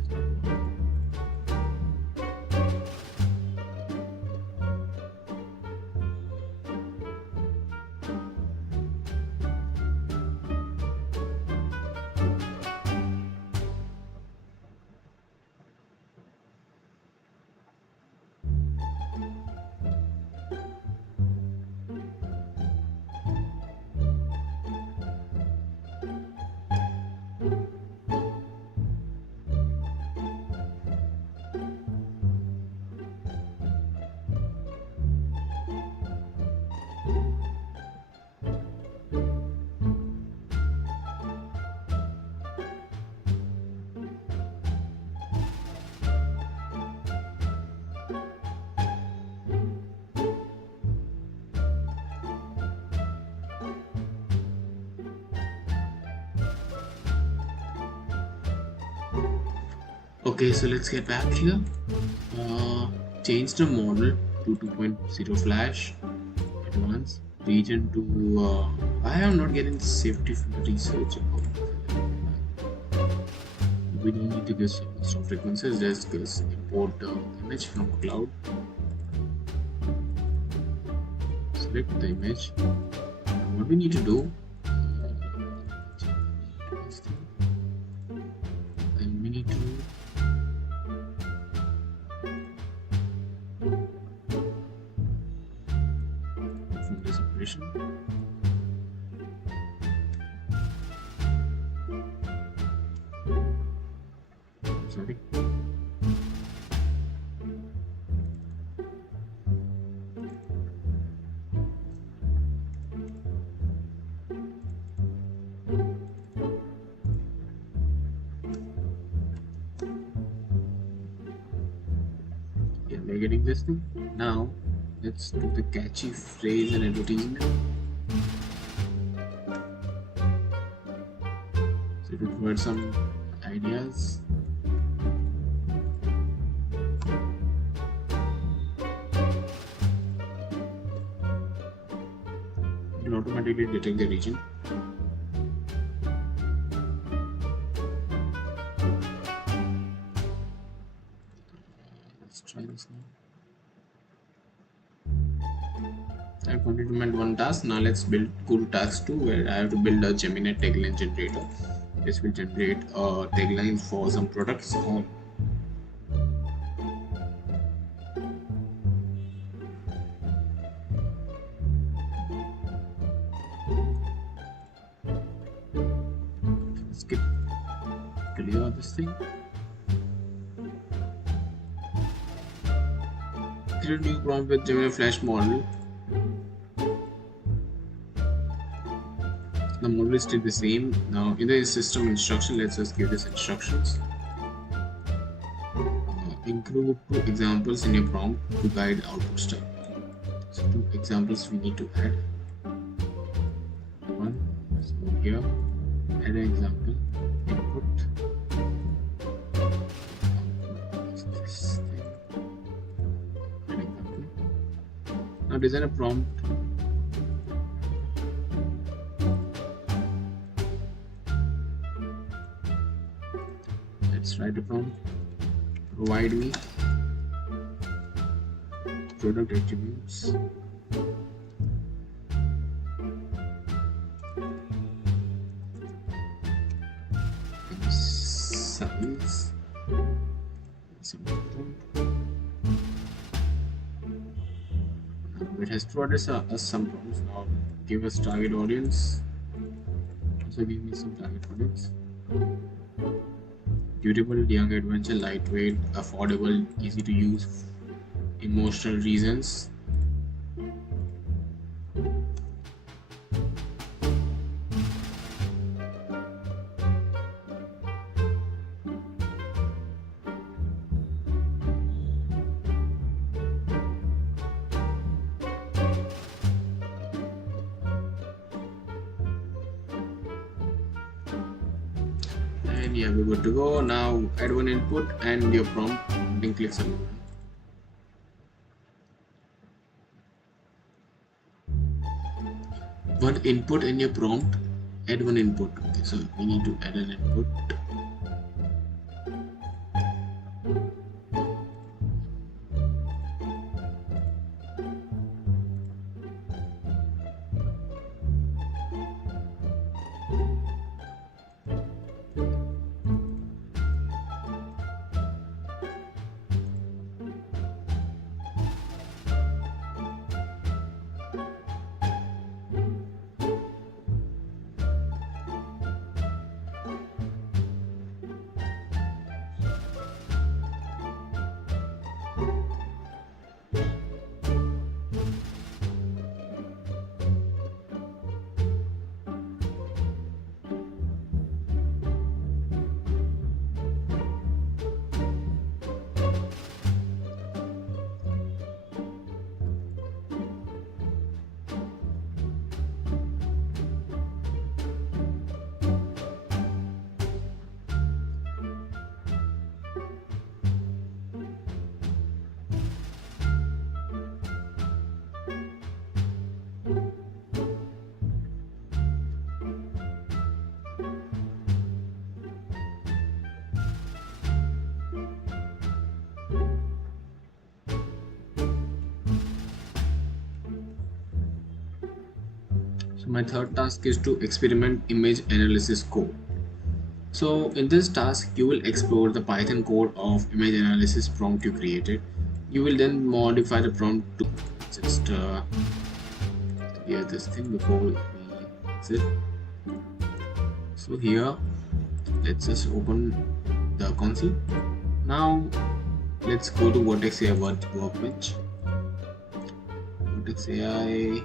Okay, so let's get back here. Change the model to 2.0 flash advanced region to why I'm not getting the safety from the research. We don't need to give stop frequencies, just import the image from cloud. Select the image. What we need to do, then we need to perform this operation. Sorry. Yeah, we're getting this thing. Now let's do the catchy phrase and advertisement. So it requires some ideas. It will automatically detect the region. Let's try this now. I completed one task. Now let's go to task 2, where I have to build a Gemini tagline generator. This will generate taglines for some products. Let's get clear this thing. Create a new prompt with Gemini Flash model. The model is still the same. Now in the system instruction, let's just give this instructions. Include 2 examples in your prompt to guide output step. So 2 examples we need to add. One, so here, add an example, input. This thing. Add example. Now design a prompt. Let's write a prompt. Provide me product attributes. Size. It has provided us some prompts. Now give us target audience. So give me some target audience. Durable, young, adventure, lightweight, affordable, easy to use, emotional reasons. And yeah, we're good to go. Now add one input and your prompt, then click submit. One input in your prompt, add one input. Okay, so we need to add an input. So my third task is to experiment image analysis code. So in this task, you will explore the Python code of image analysis prompt you created. You will then modify the prompt to just clear this thing before we exit. So here, let's just open the console. Now let's go to Vertex AI workbench. Vertex AI.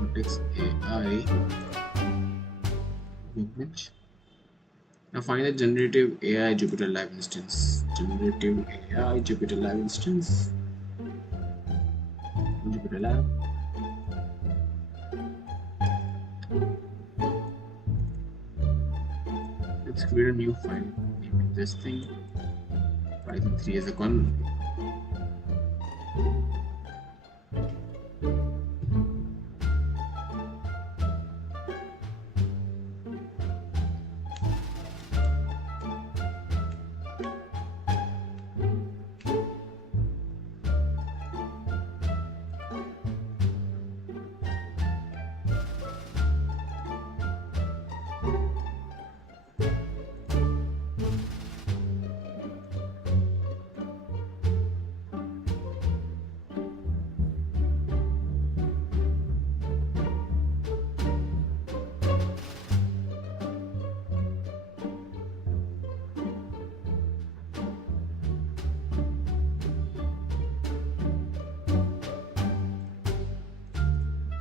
Vertex AI workbench. Now find the generative AI Jupyter Live instance. Generative AI Jupyter Live instance. Jupyter Live. Let's create a new file. Name this thing Python 3 as a con.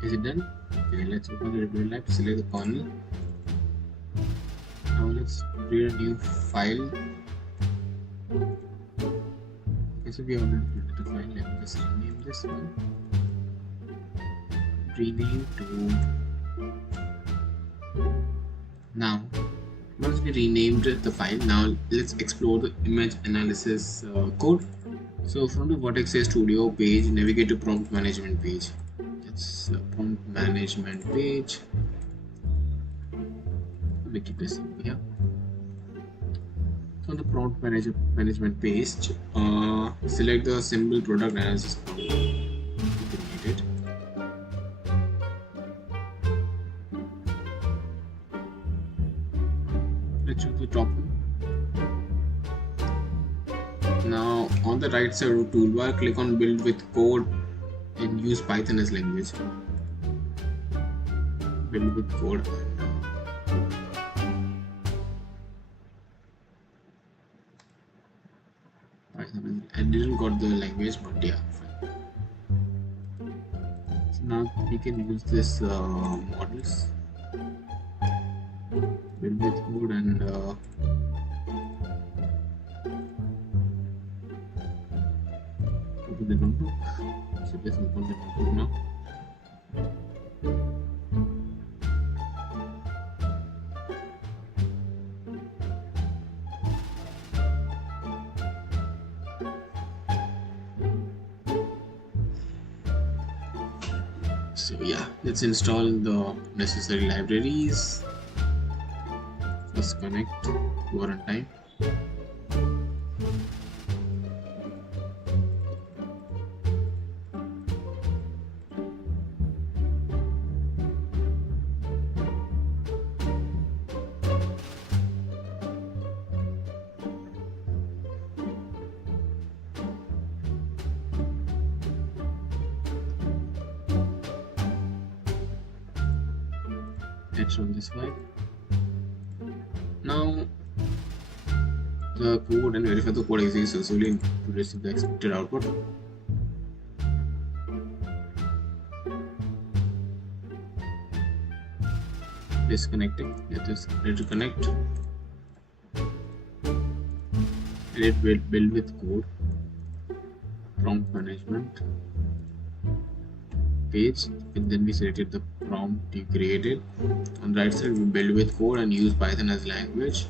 Is it done? Okay, let's open the Jupyter Lab, select the kernel. Now let's create a new file. Okay, so we have already created the file. Let me just rename this one. Rename to. Now, once we renamed the file, now let's explore the image analysis code. So from the Vertex AI Studio page, navigate to prompt management page. Prompt management page. Let me keep this here. So on the management page, select the symbol product analysis prompt to create it. Let's choose the top one. Now on the right side of the toolbar, click on build with code and use Python as language. Build with code. Python. I didn't got the language, but yeah, fine. So now we can use this models. Build with code and open the notebook. So let's open the notebook now. So yeah, let's install the necessary libraries. Just connect to our runtime. Let's run this file. Now the code and verify the code executes successfully to receive the expected output. Disconnecting. Let us reconnect. Let build with code. Prompt management page, and then we selected the prompt you created. On the right side, we build with code and use Python as language.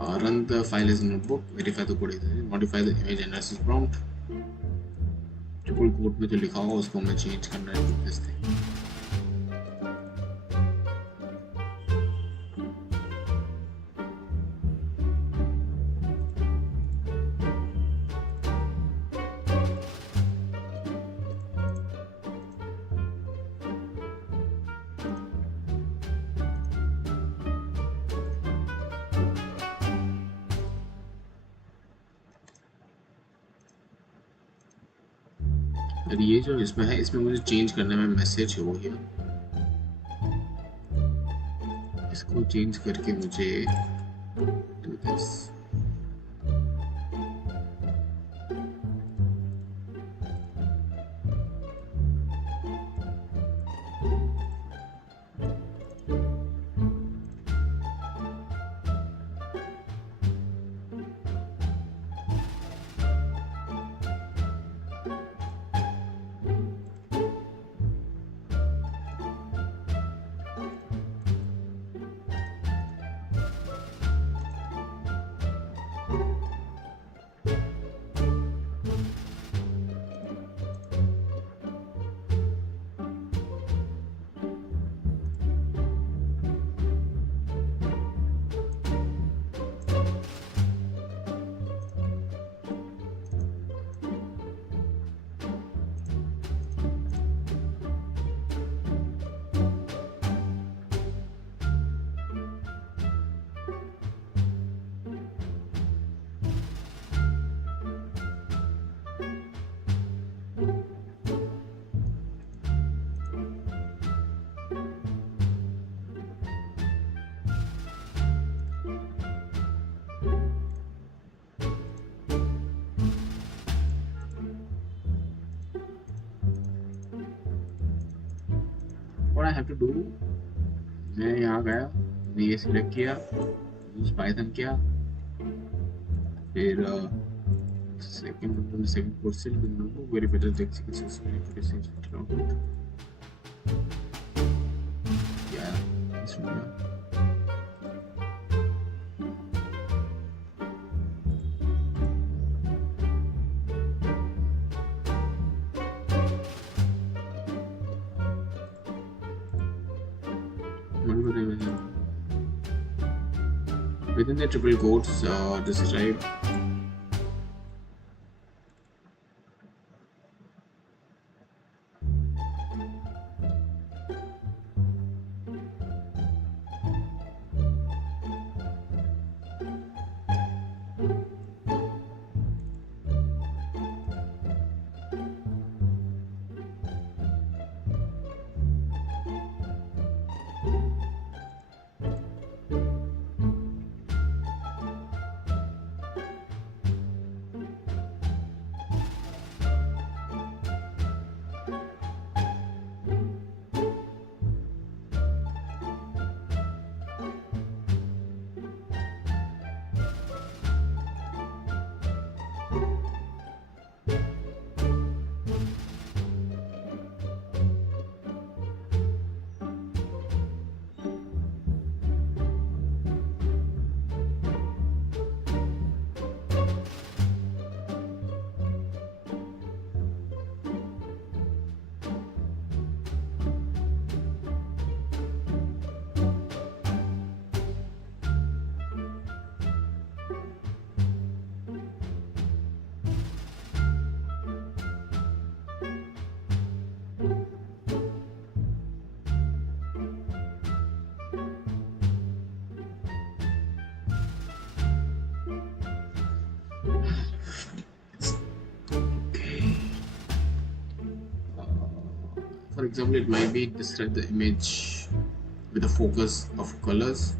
Run the file as a notebook. Verify the code. Modify the image analysis prompt. Triple code में जो लिखा होगा उसको हमें change करना है to this thing. ये जो इसमें है इसमें मुझे चेंज करने में मैसेज हो गया, इसको चेंज करके मुझे do this. What I have to do, मैं यहाँ गया, मैंने ये सिलेक्ट किया, यूज पाइथन किया, फिर second portion will verify the execution successfully to output. Yeah, this one. within the triple quotes, describe for example, it might be describe the image with a focus of colors.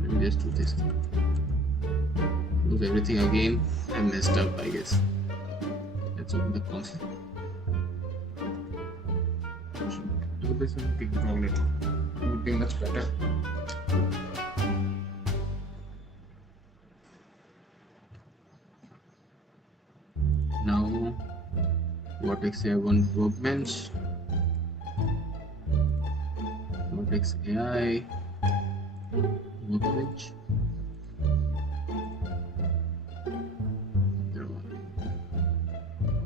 Let me just do this. Close everything again. I messed up, I guess. Let's open the console. Do this and pick the wrong letter. It would be much better. Now, Vortex AI1 workbench, Vortex AI workbench.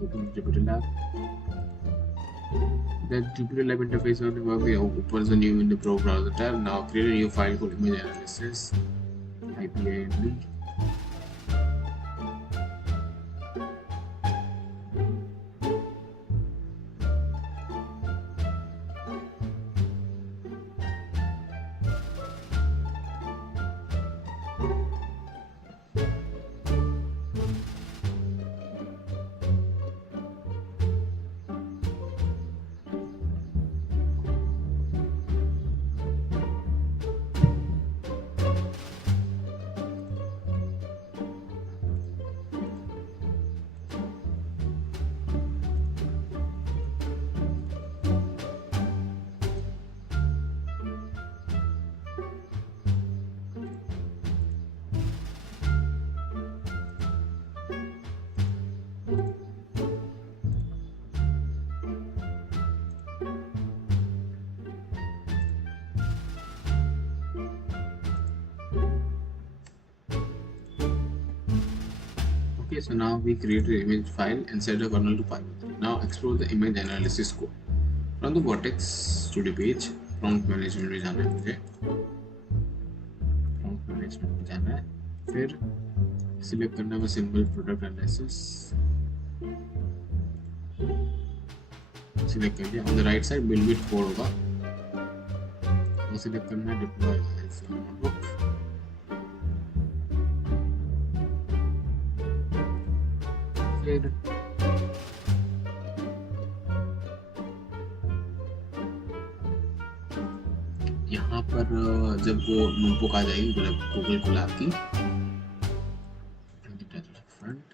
Open Jupyter Lab. The Jupyter Lab interface on the workbench opens a new window Pro browser tab. Now create a new file called image analysis. IPAMB. Okay, so now we created an image file and set a kernel to Python. Now explore the image analysis code. From the Vortex Studio page, prompt management में जाना है मुझे. Prompt management में जाना है. फिर select करना है symbol product analysis. Select कर दिया. On the right side build with 4 होगा. वो select करना है deploy as a notebook. फिर यहाँ पर जब वो नोटबुक आ जाएगी गूगल कोलैब की front,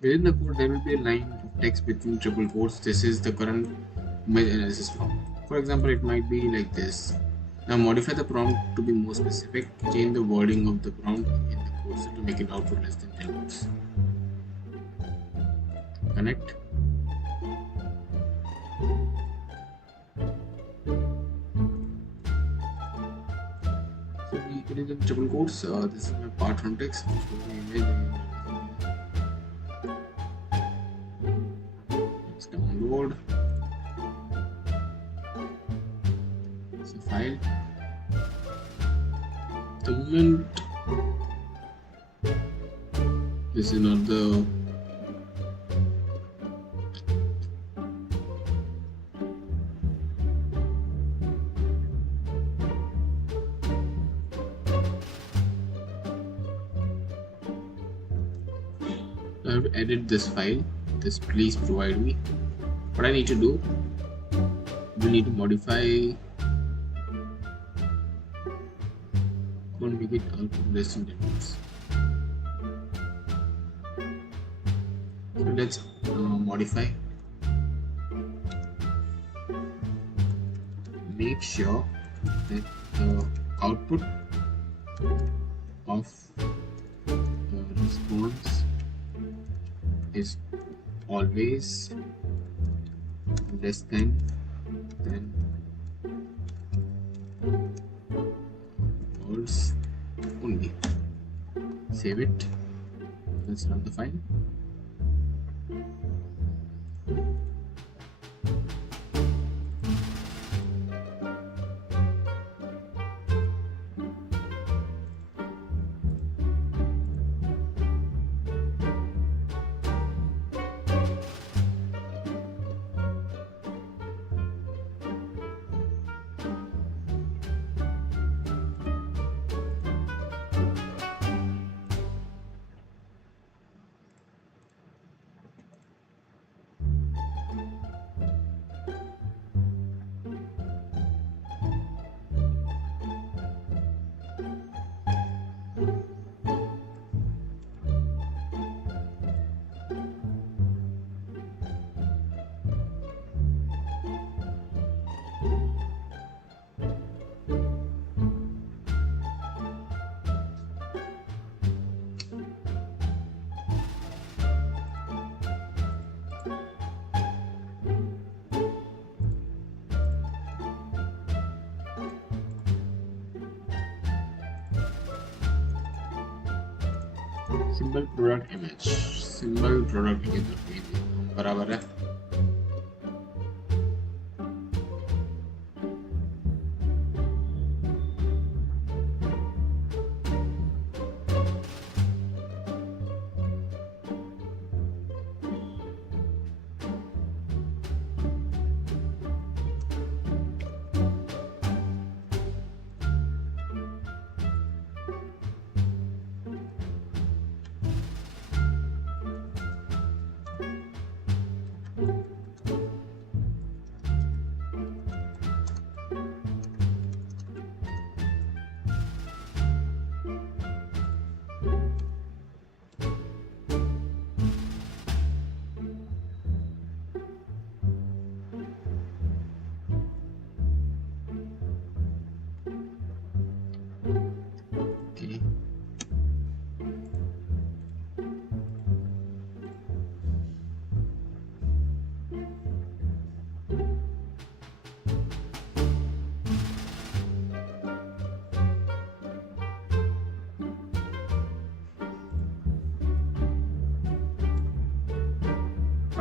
within the code there will be a line of text between triple quotes. This is the current image analysis prompt. For example, it might be like this. Now modify the prompt to be more specific. Change the wording of the prompt in the course to make it output less than 10 words. Connect. it is in triple quotes. This is my part from text. Let's download. It's a file. The moment this is not the I have to edit this file. This please provide me. What I need to do, we need to modify. Don't make it output less than 10 minutes. So let's modify. Make sure that the output of the response is always less than words only. Save it. Let's run the file. Symbol product image symbol product image बराबर है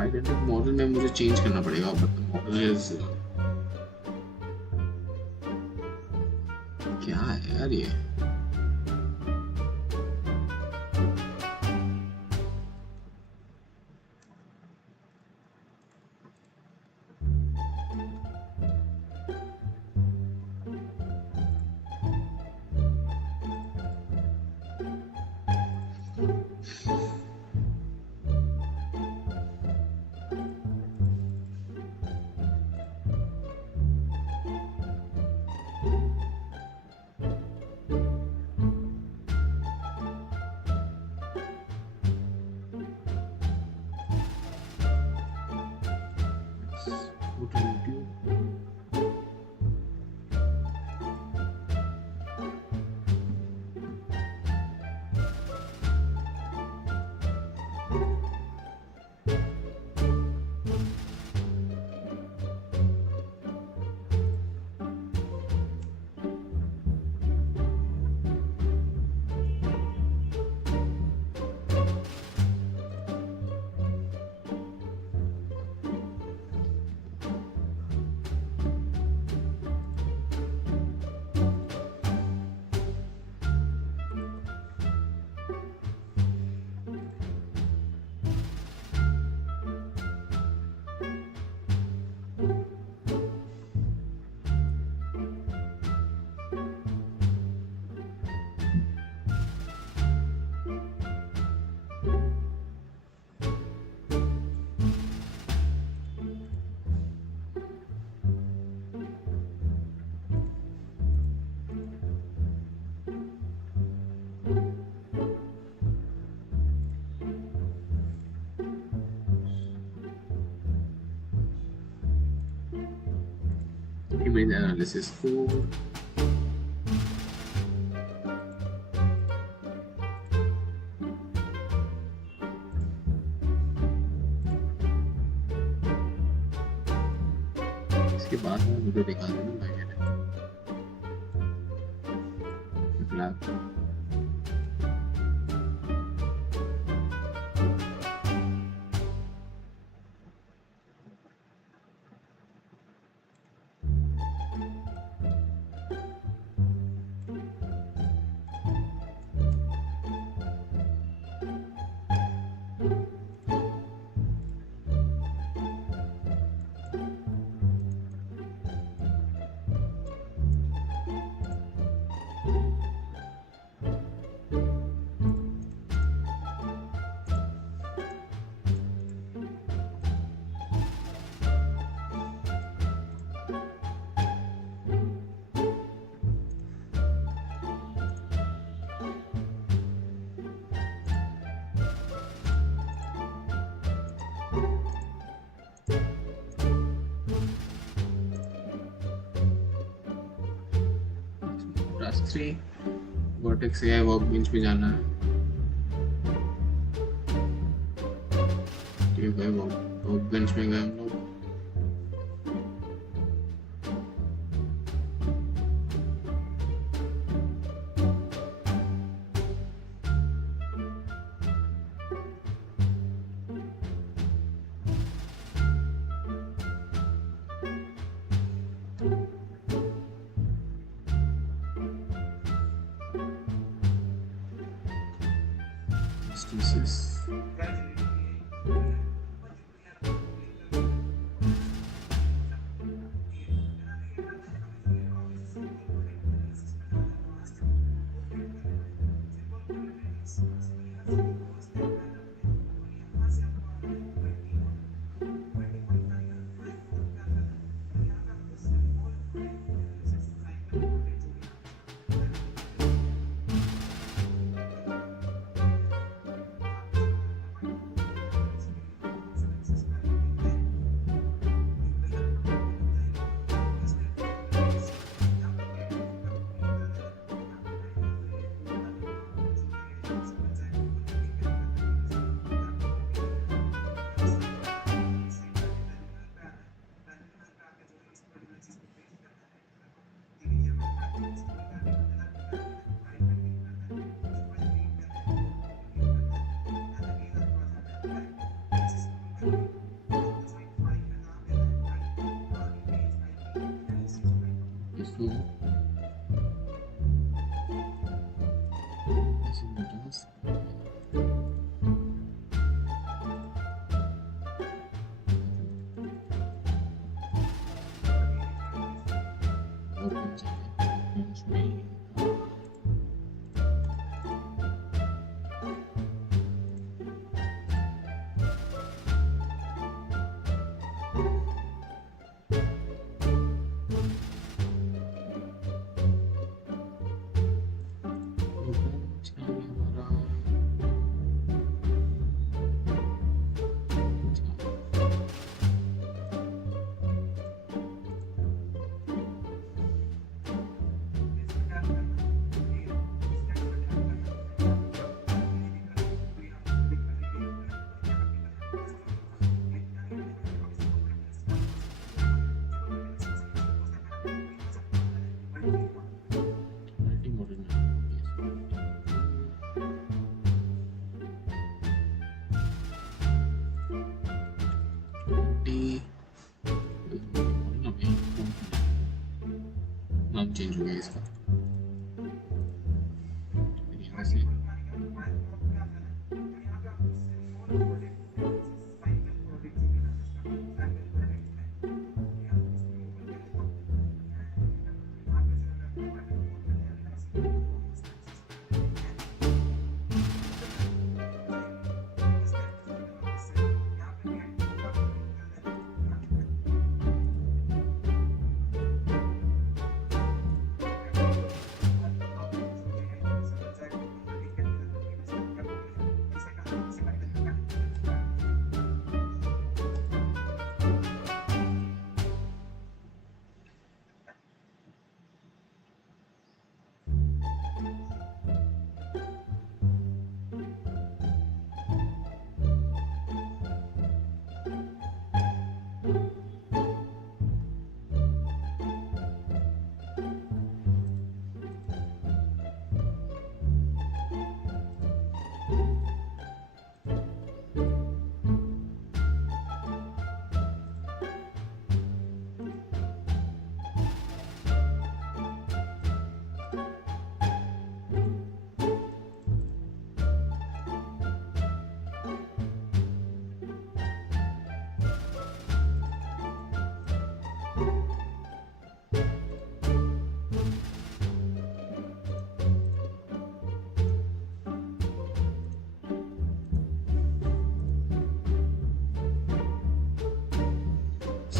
identity model में मुझे change करना पड़ेगा but model is क्या है यार ये image analysis 4. इसके बाद में मुझे दिखा देना वगैरह मतलब टास्क 3 वर्टेक्स AI वर्कबेंच पे जाना है। ठीक है, वर्कबेंच में गए हम लोग। Instances. नाम चेंज हो गया इसका। यहाँ से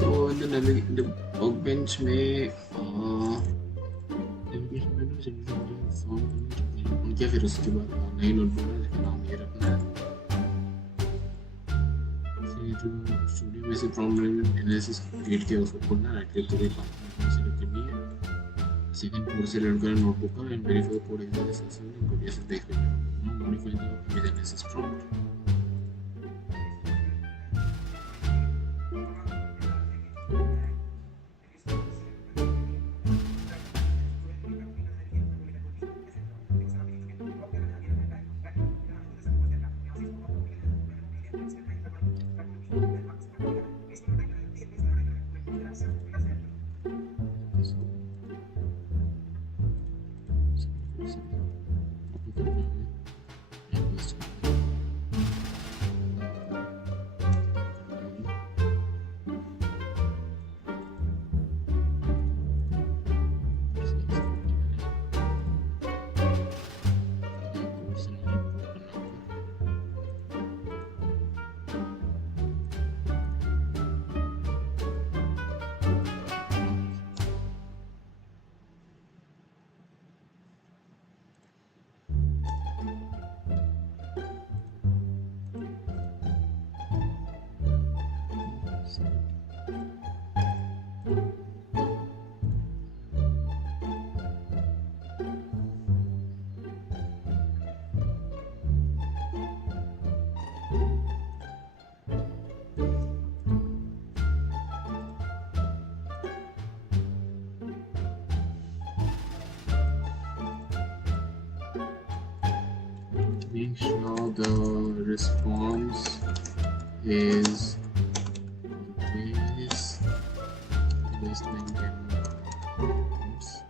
So in the workbench में navigation menu sound क्या फिर उसके बाद नई नोटबुक है जिसका नाम ये रखना है तो स्टूडियो में से प्रॉब्लम एनालिसिस क्रिएट किया उसको खोलना राइट क्लिक करके कंपोनेंट सेलेक्ट करनी है सेकंड कोड सेलेक्ट करना नोटबुक का and verify code execution input ये सब देख लेना now modify the image analysis prompt Make sure the response is always less than 10 words.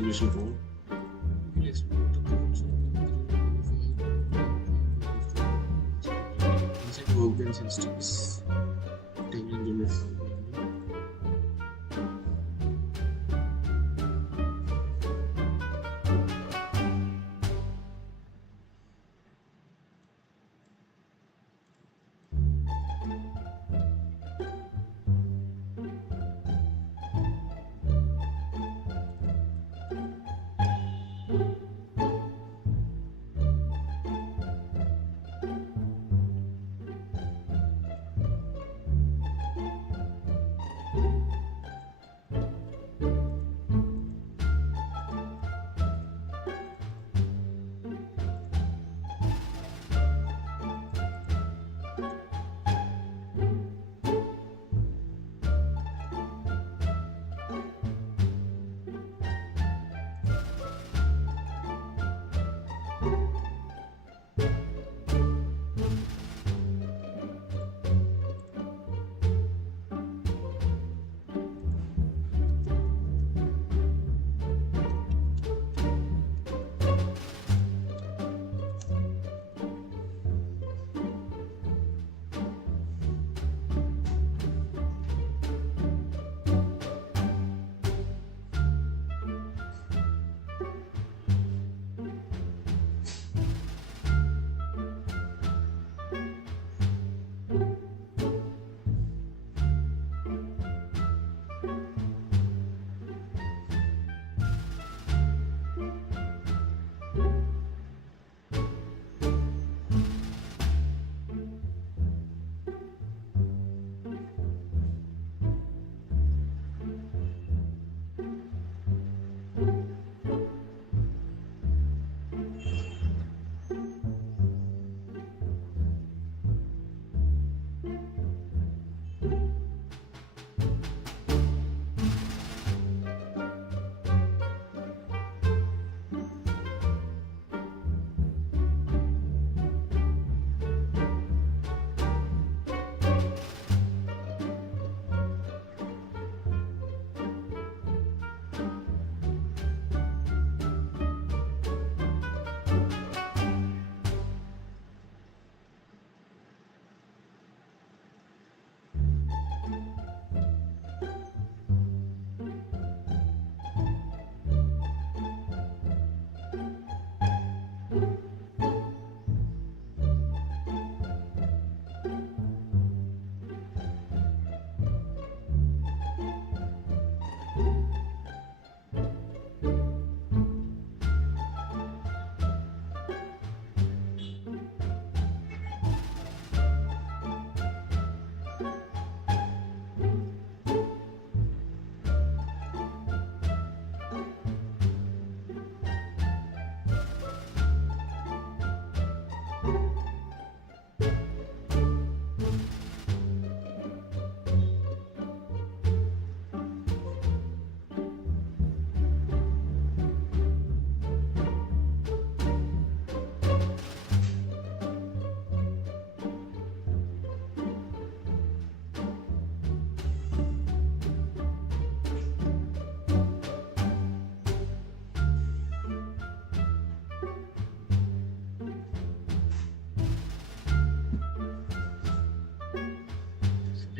generation code. We'll explore the codes inside workbench instance. Taking the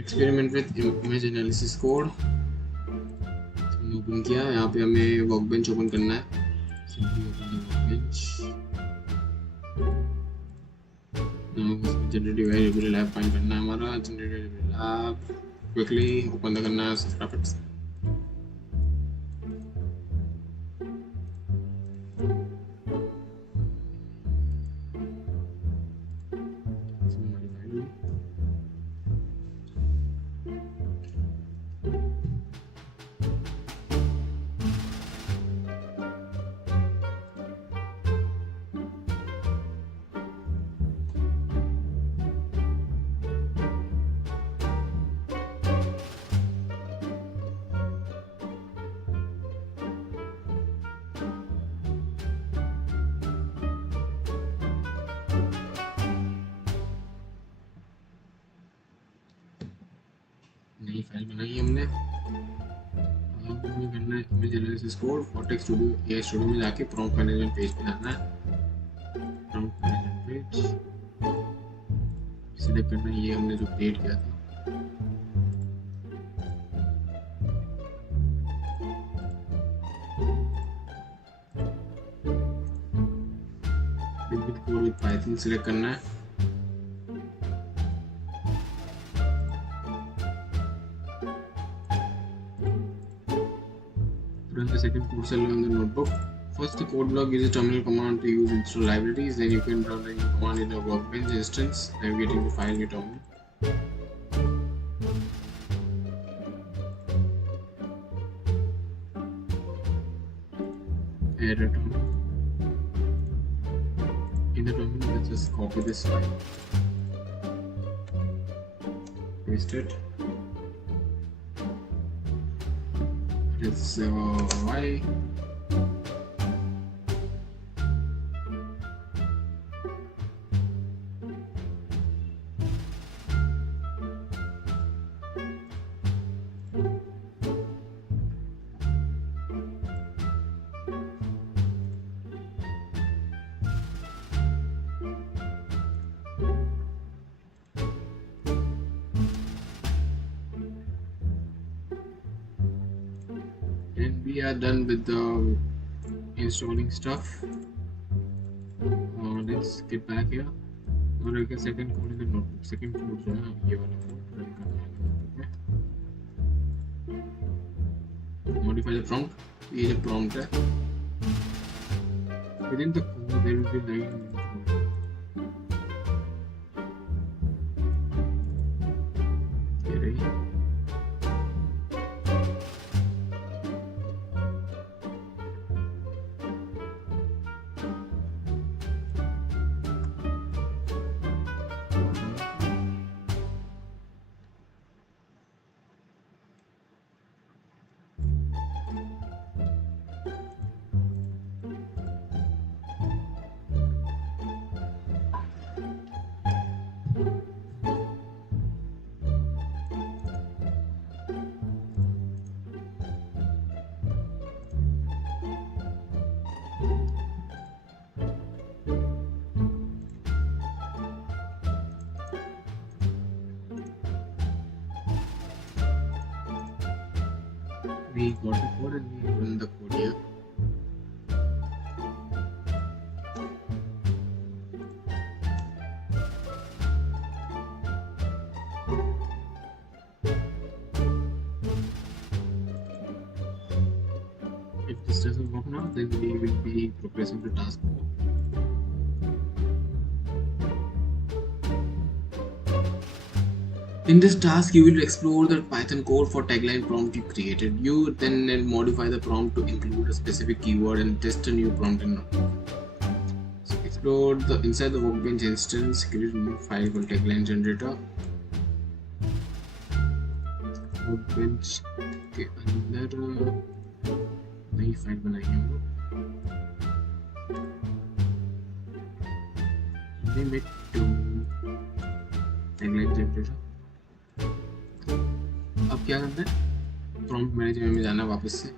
experiment with image analysis code. हमने open किया, यहाँ पे हमें workbench open करना है. Simply open the workbench. Now उसमें generative variable lab find करना है हमारा. Generative variable lab quickly open करना है graphics. नई फाइल बनाई हमने. में करना है image analysis code vertex studio AI studio में जाके प्रॉम्प्ट मैनेजमेंट पेज पे जाना है। प्रॉम्प्ट मैनेजमेंट पेज सिलेक्ट करना है, ये हमने जो क्रिएट किया था। कोड विद पाइथन सिलेक्ट करना है। Run the second code cell on the notebook. First, the code block uses terminal command to use install libraries. Then you can run a new command in a workbench instance, navigating the file in your terminal. Add a terminal. In the terminal, let's just copy this file, paste it. Let's y. And we are done with the installing stuff. Let's get back here और एक second code in the notebook. Second code जो है ये वाला code run करना है notebook में. Modify the prompt. ये जो prompt है within the code there will be 9 ये रही. We got the code and we run the code here. If this doesn't work now, then we will be progressing to task 4. In this task, you will explore the Python code for tagline prompt you created. You then modify the prompt to include a specific keyword and test a new prompt in notebook. So explore the inside the workbench instance, create a new file called tagline generator. Workbench के अंदर नई file बनाई है हम लोग. Name it to tagline generator. अब क्या करना है, प्रॉम्प्ट मैनेजमेंट में जाना है वापस से.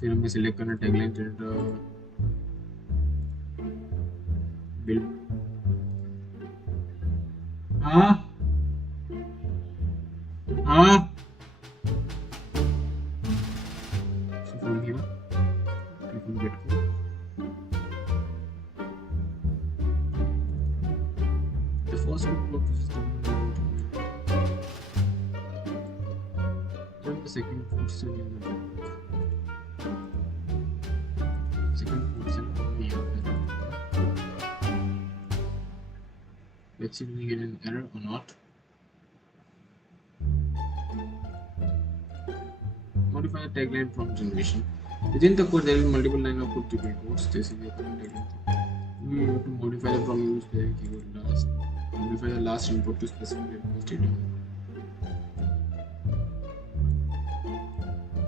फिर हमें सिलेक्ट करना टैगलाइन जनरेटर, बिल्ड. हाँ हाँ from here click on get code. The first one block is then the second code cell in the notebook. Second code cell here. Let's see if we get an error or not. Modify the tagline prompt generation. Within the code, there will be multiple line of code to be codes. This is the current tagline. We have to modify the prompt use the keyword last. Modify the last input to specify the statement.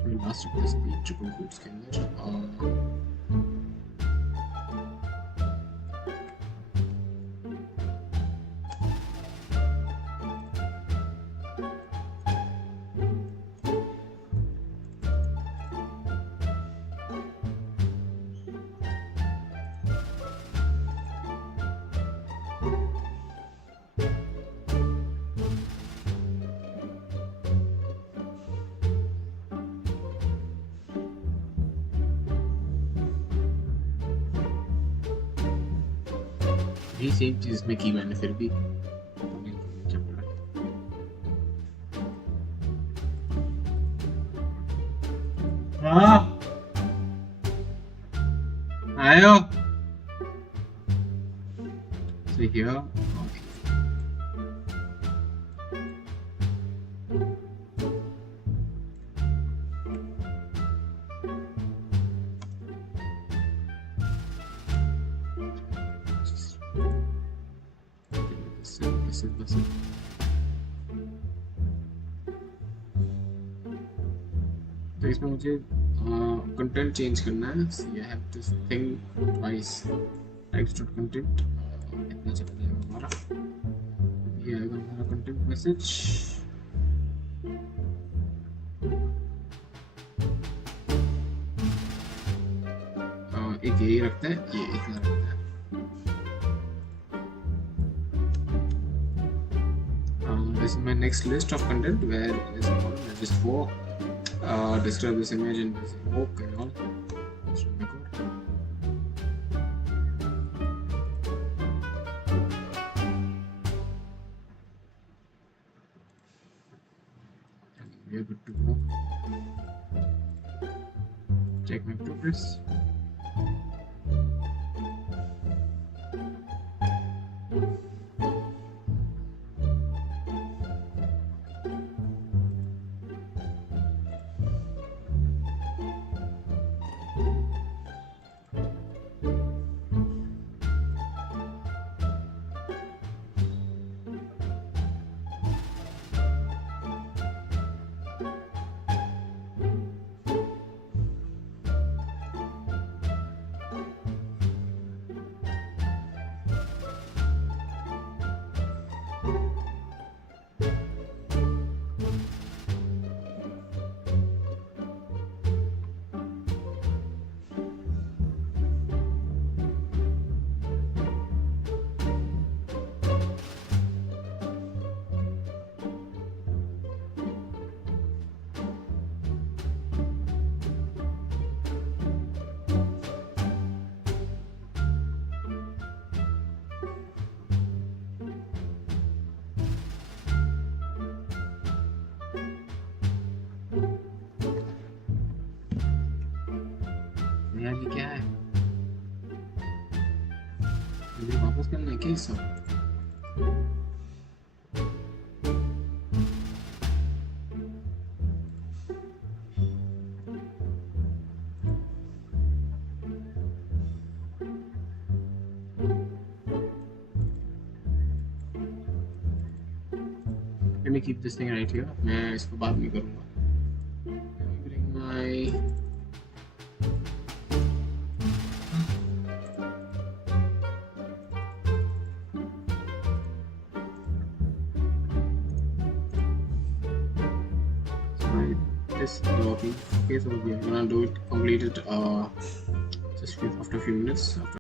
So last request the triple quotes के अंदर. ये same चीज में की मैंने फिर भी हाँ आयो so here this is तो इसमें मुझे कंटेंट चेंज करना है so I have to think twice text dot content इतना चला जाएगा हमारा ये आएगा हमारा कंटेंट मैसेज एक यही रखते हैं ये इतना रखते हैं this is my next list of content where is just for describe this image in this smoke and all. We are good to go. Check my progress. यार ये क्या है मुझे वापस करना है क्या ये सब Let me keep this thing right here. मैं इसको बाद में करूँगा. Let me bring my this working. Okay, so we're gonna do it, complete it just after a few minutes.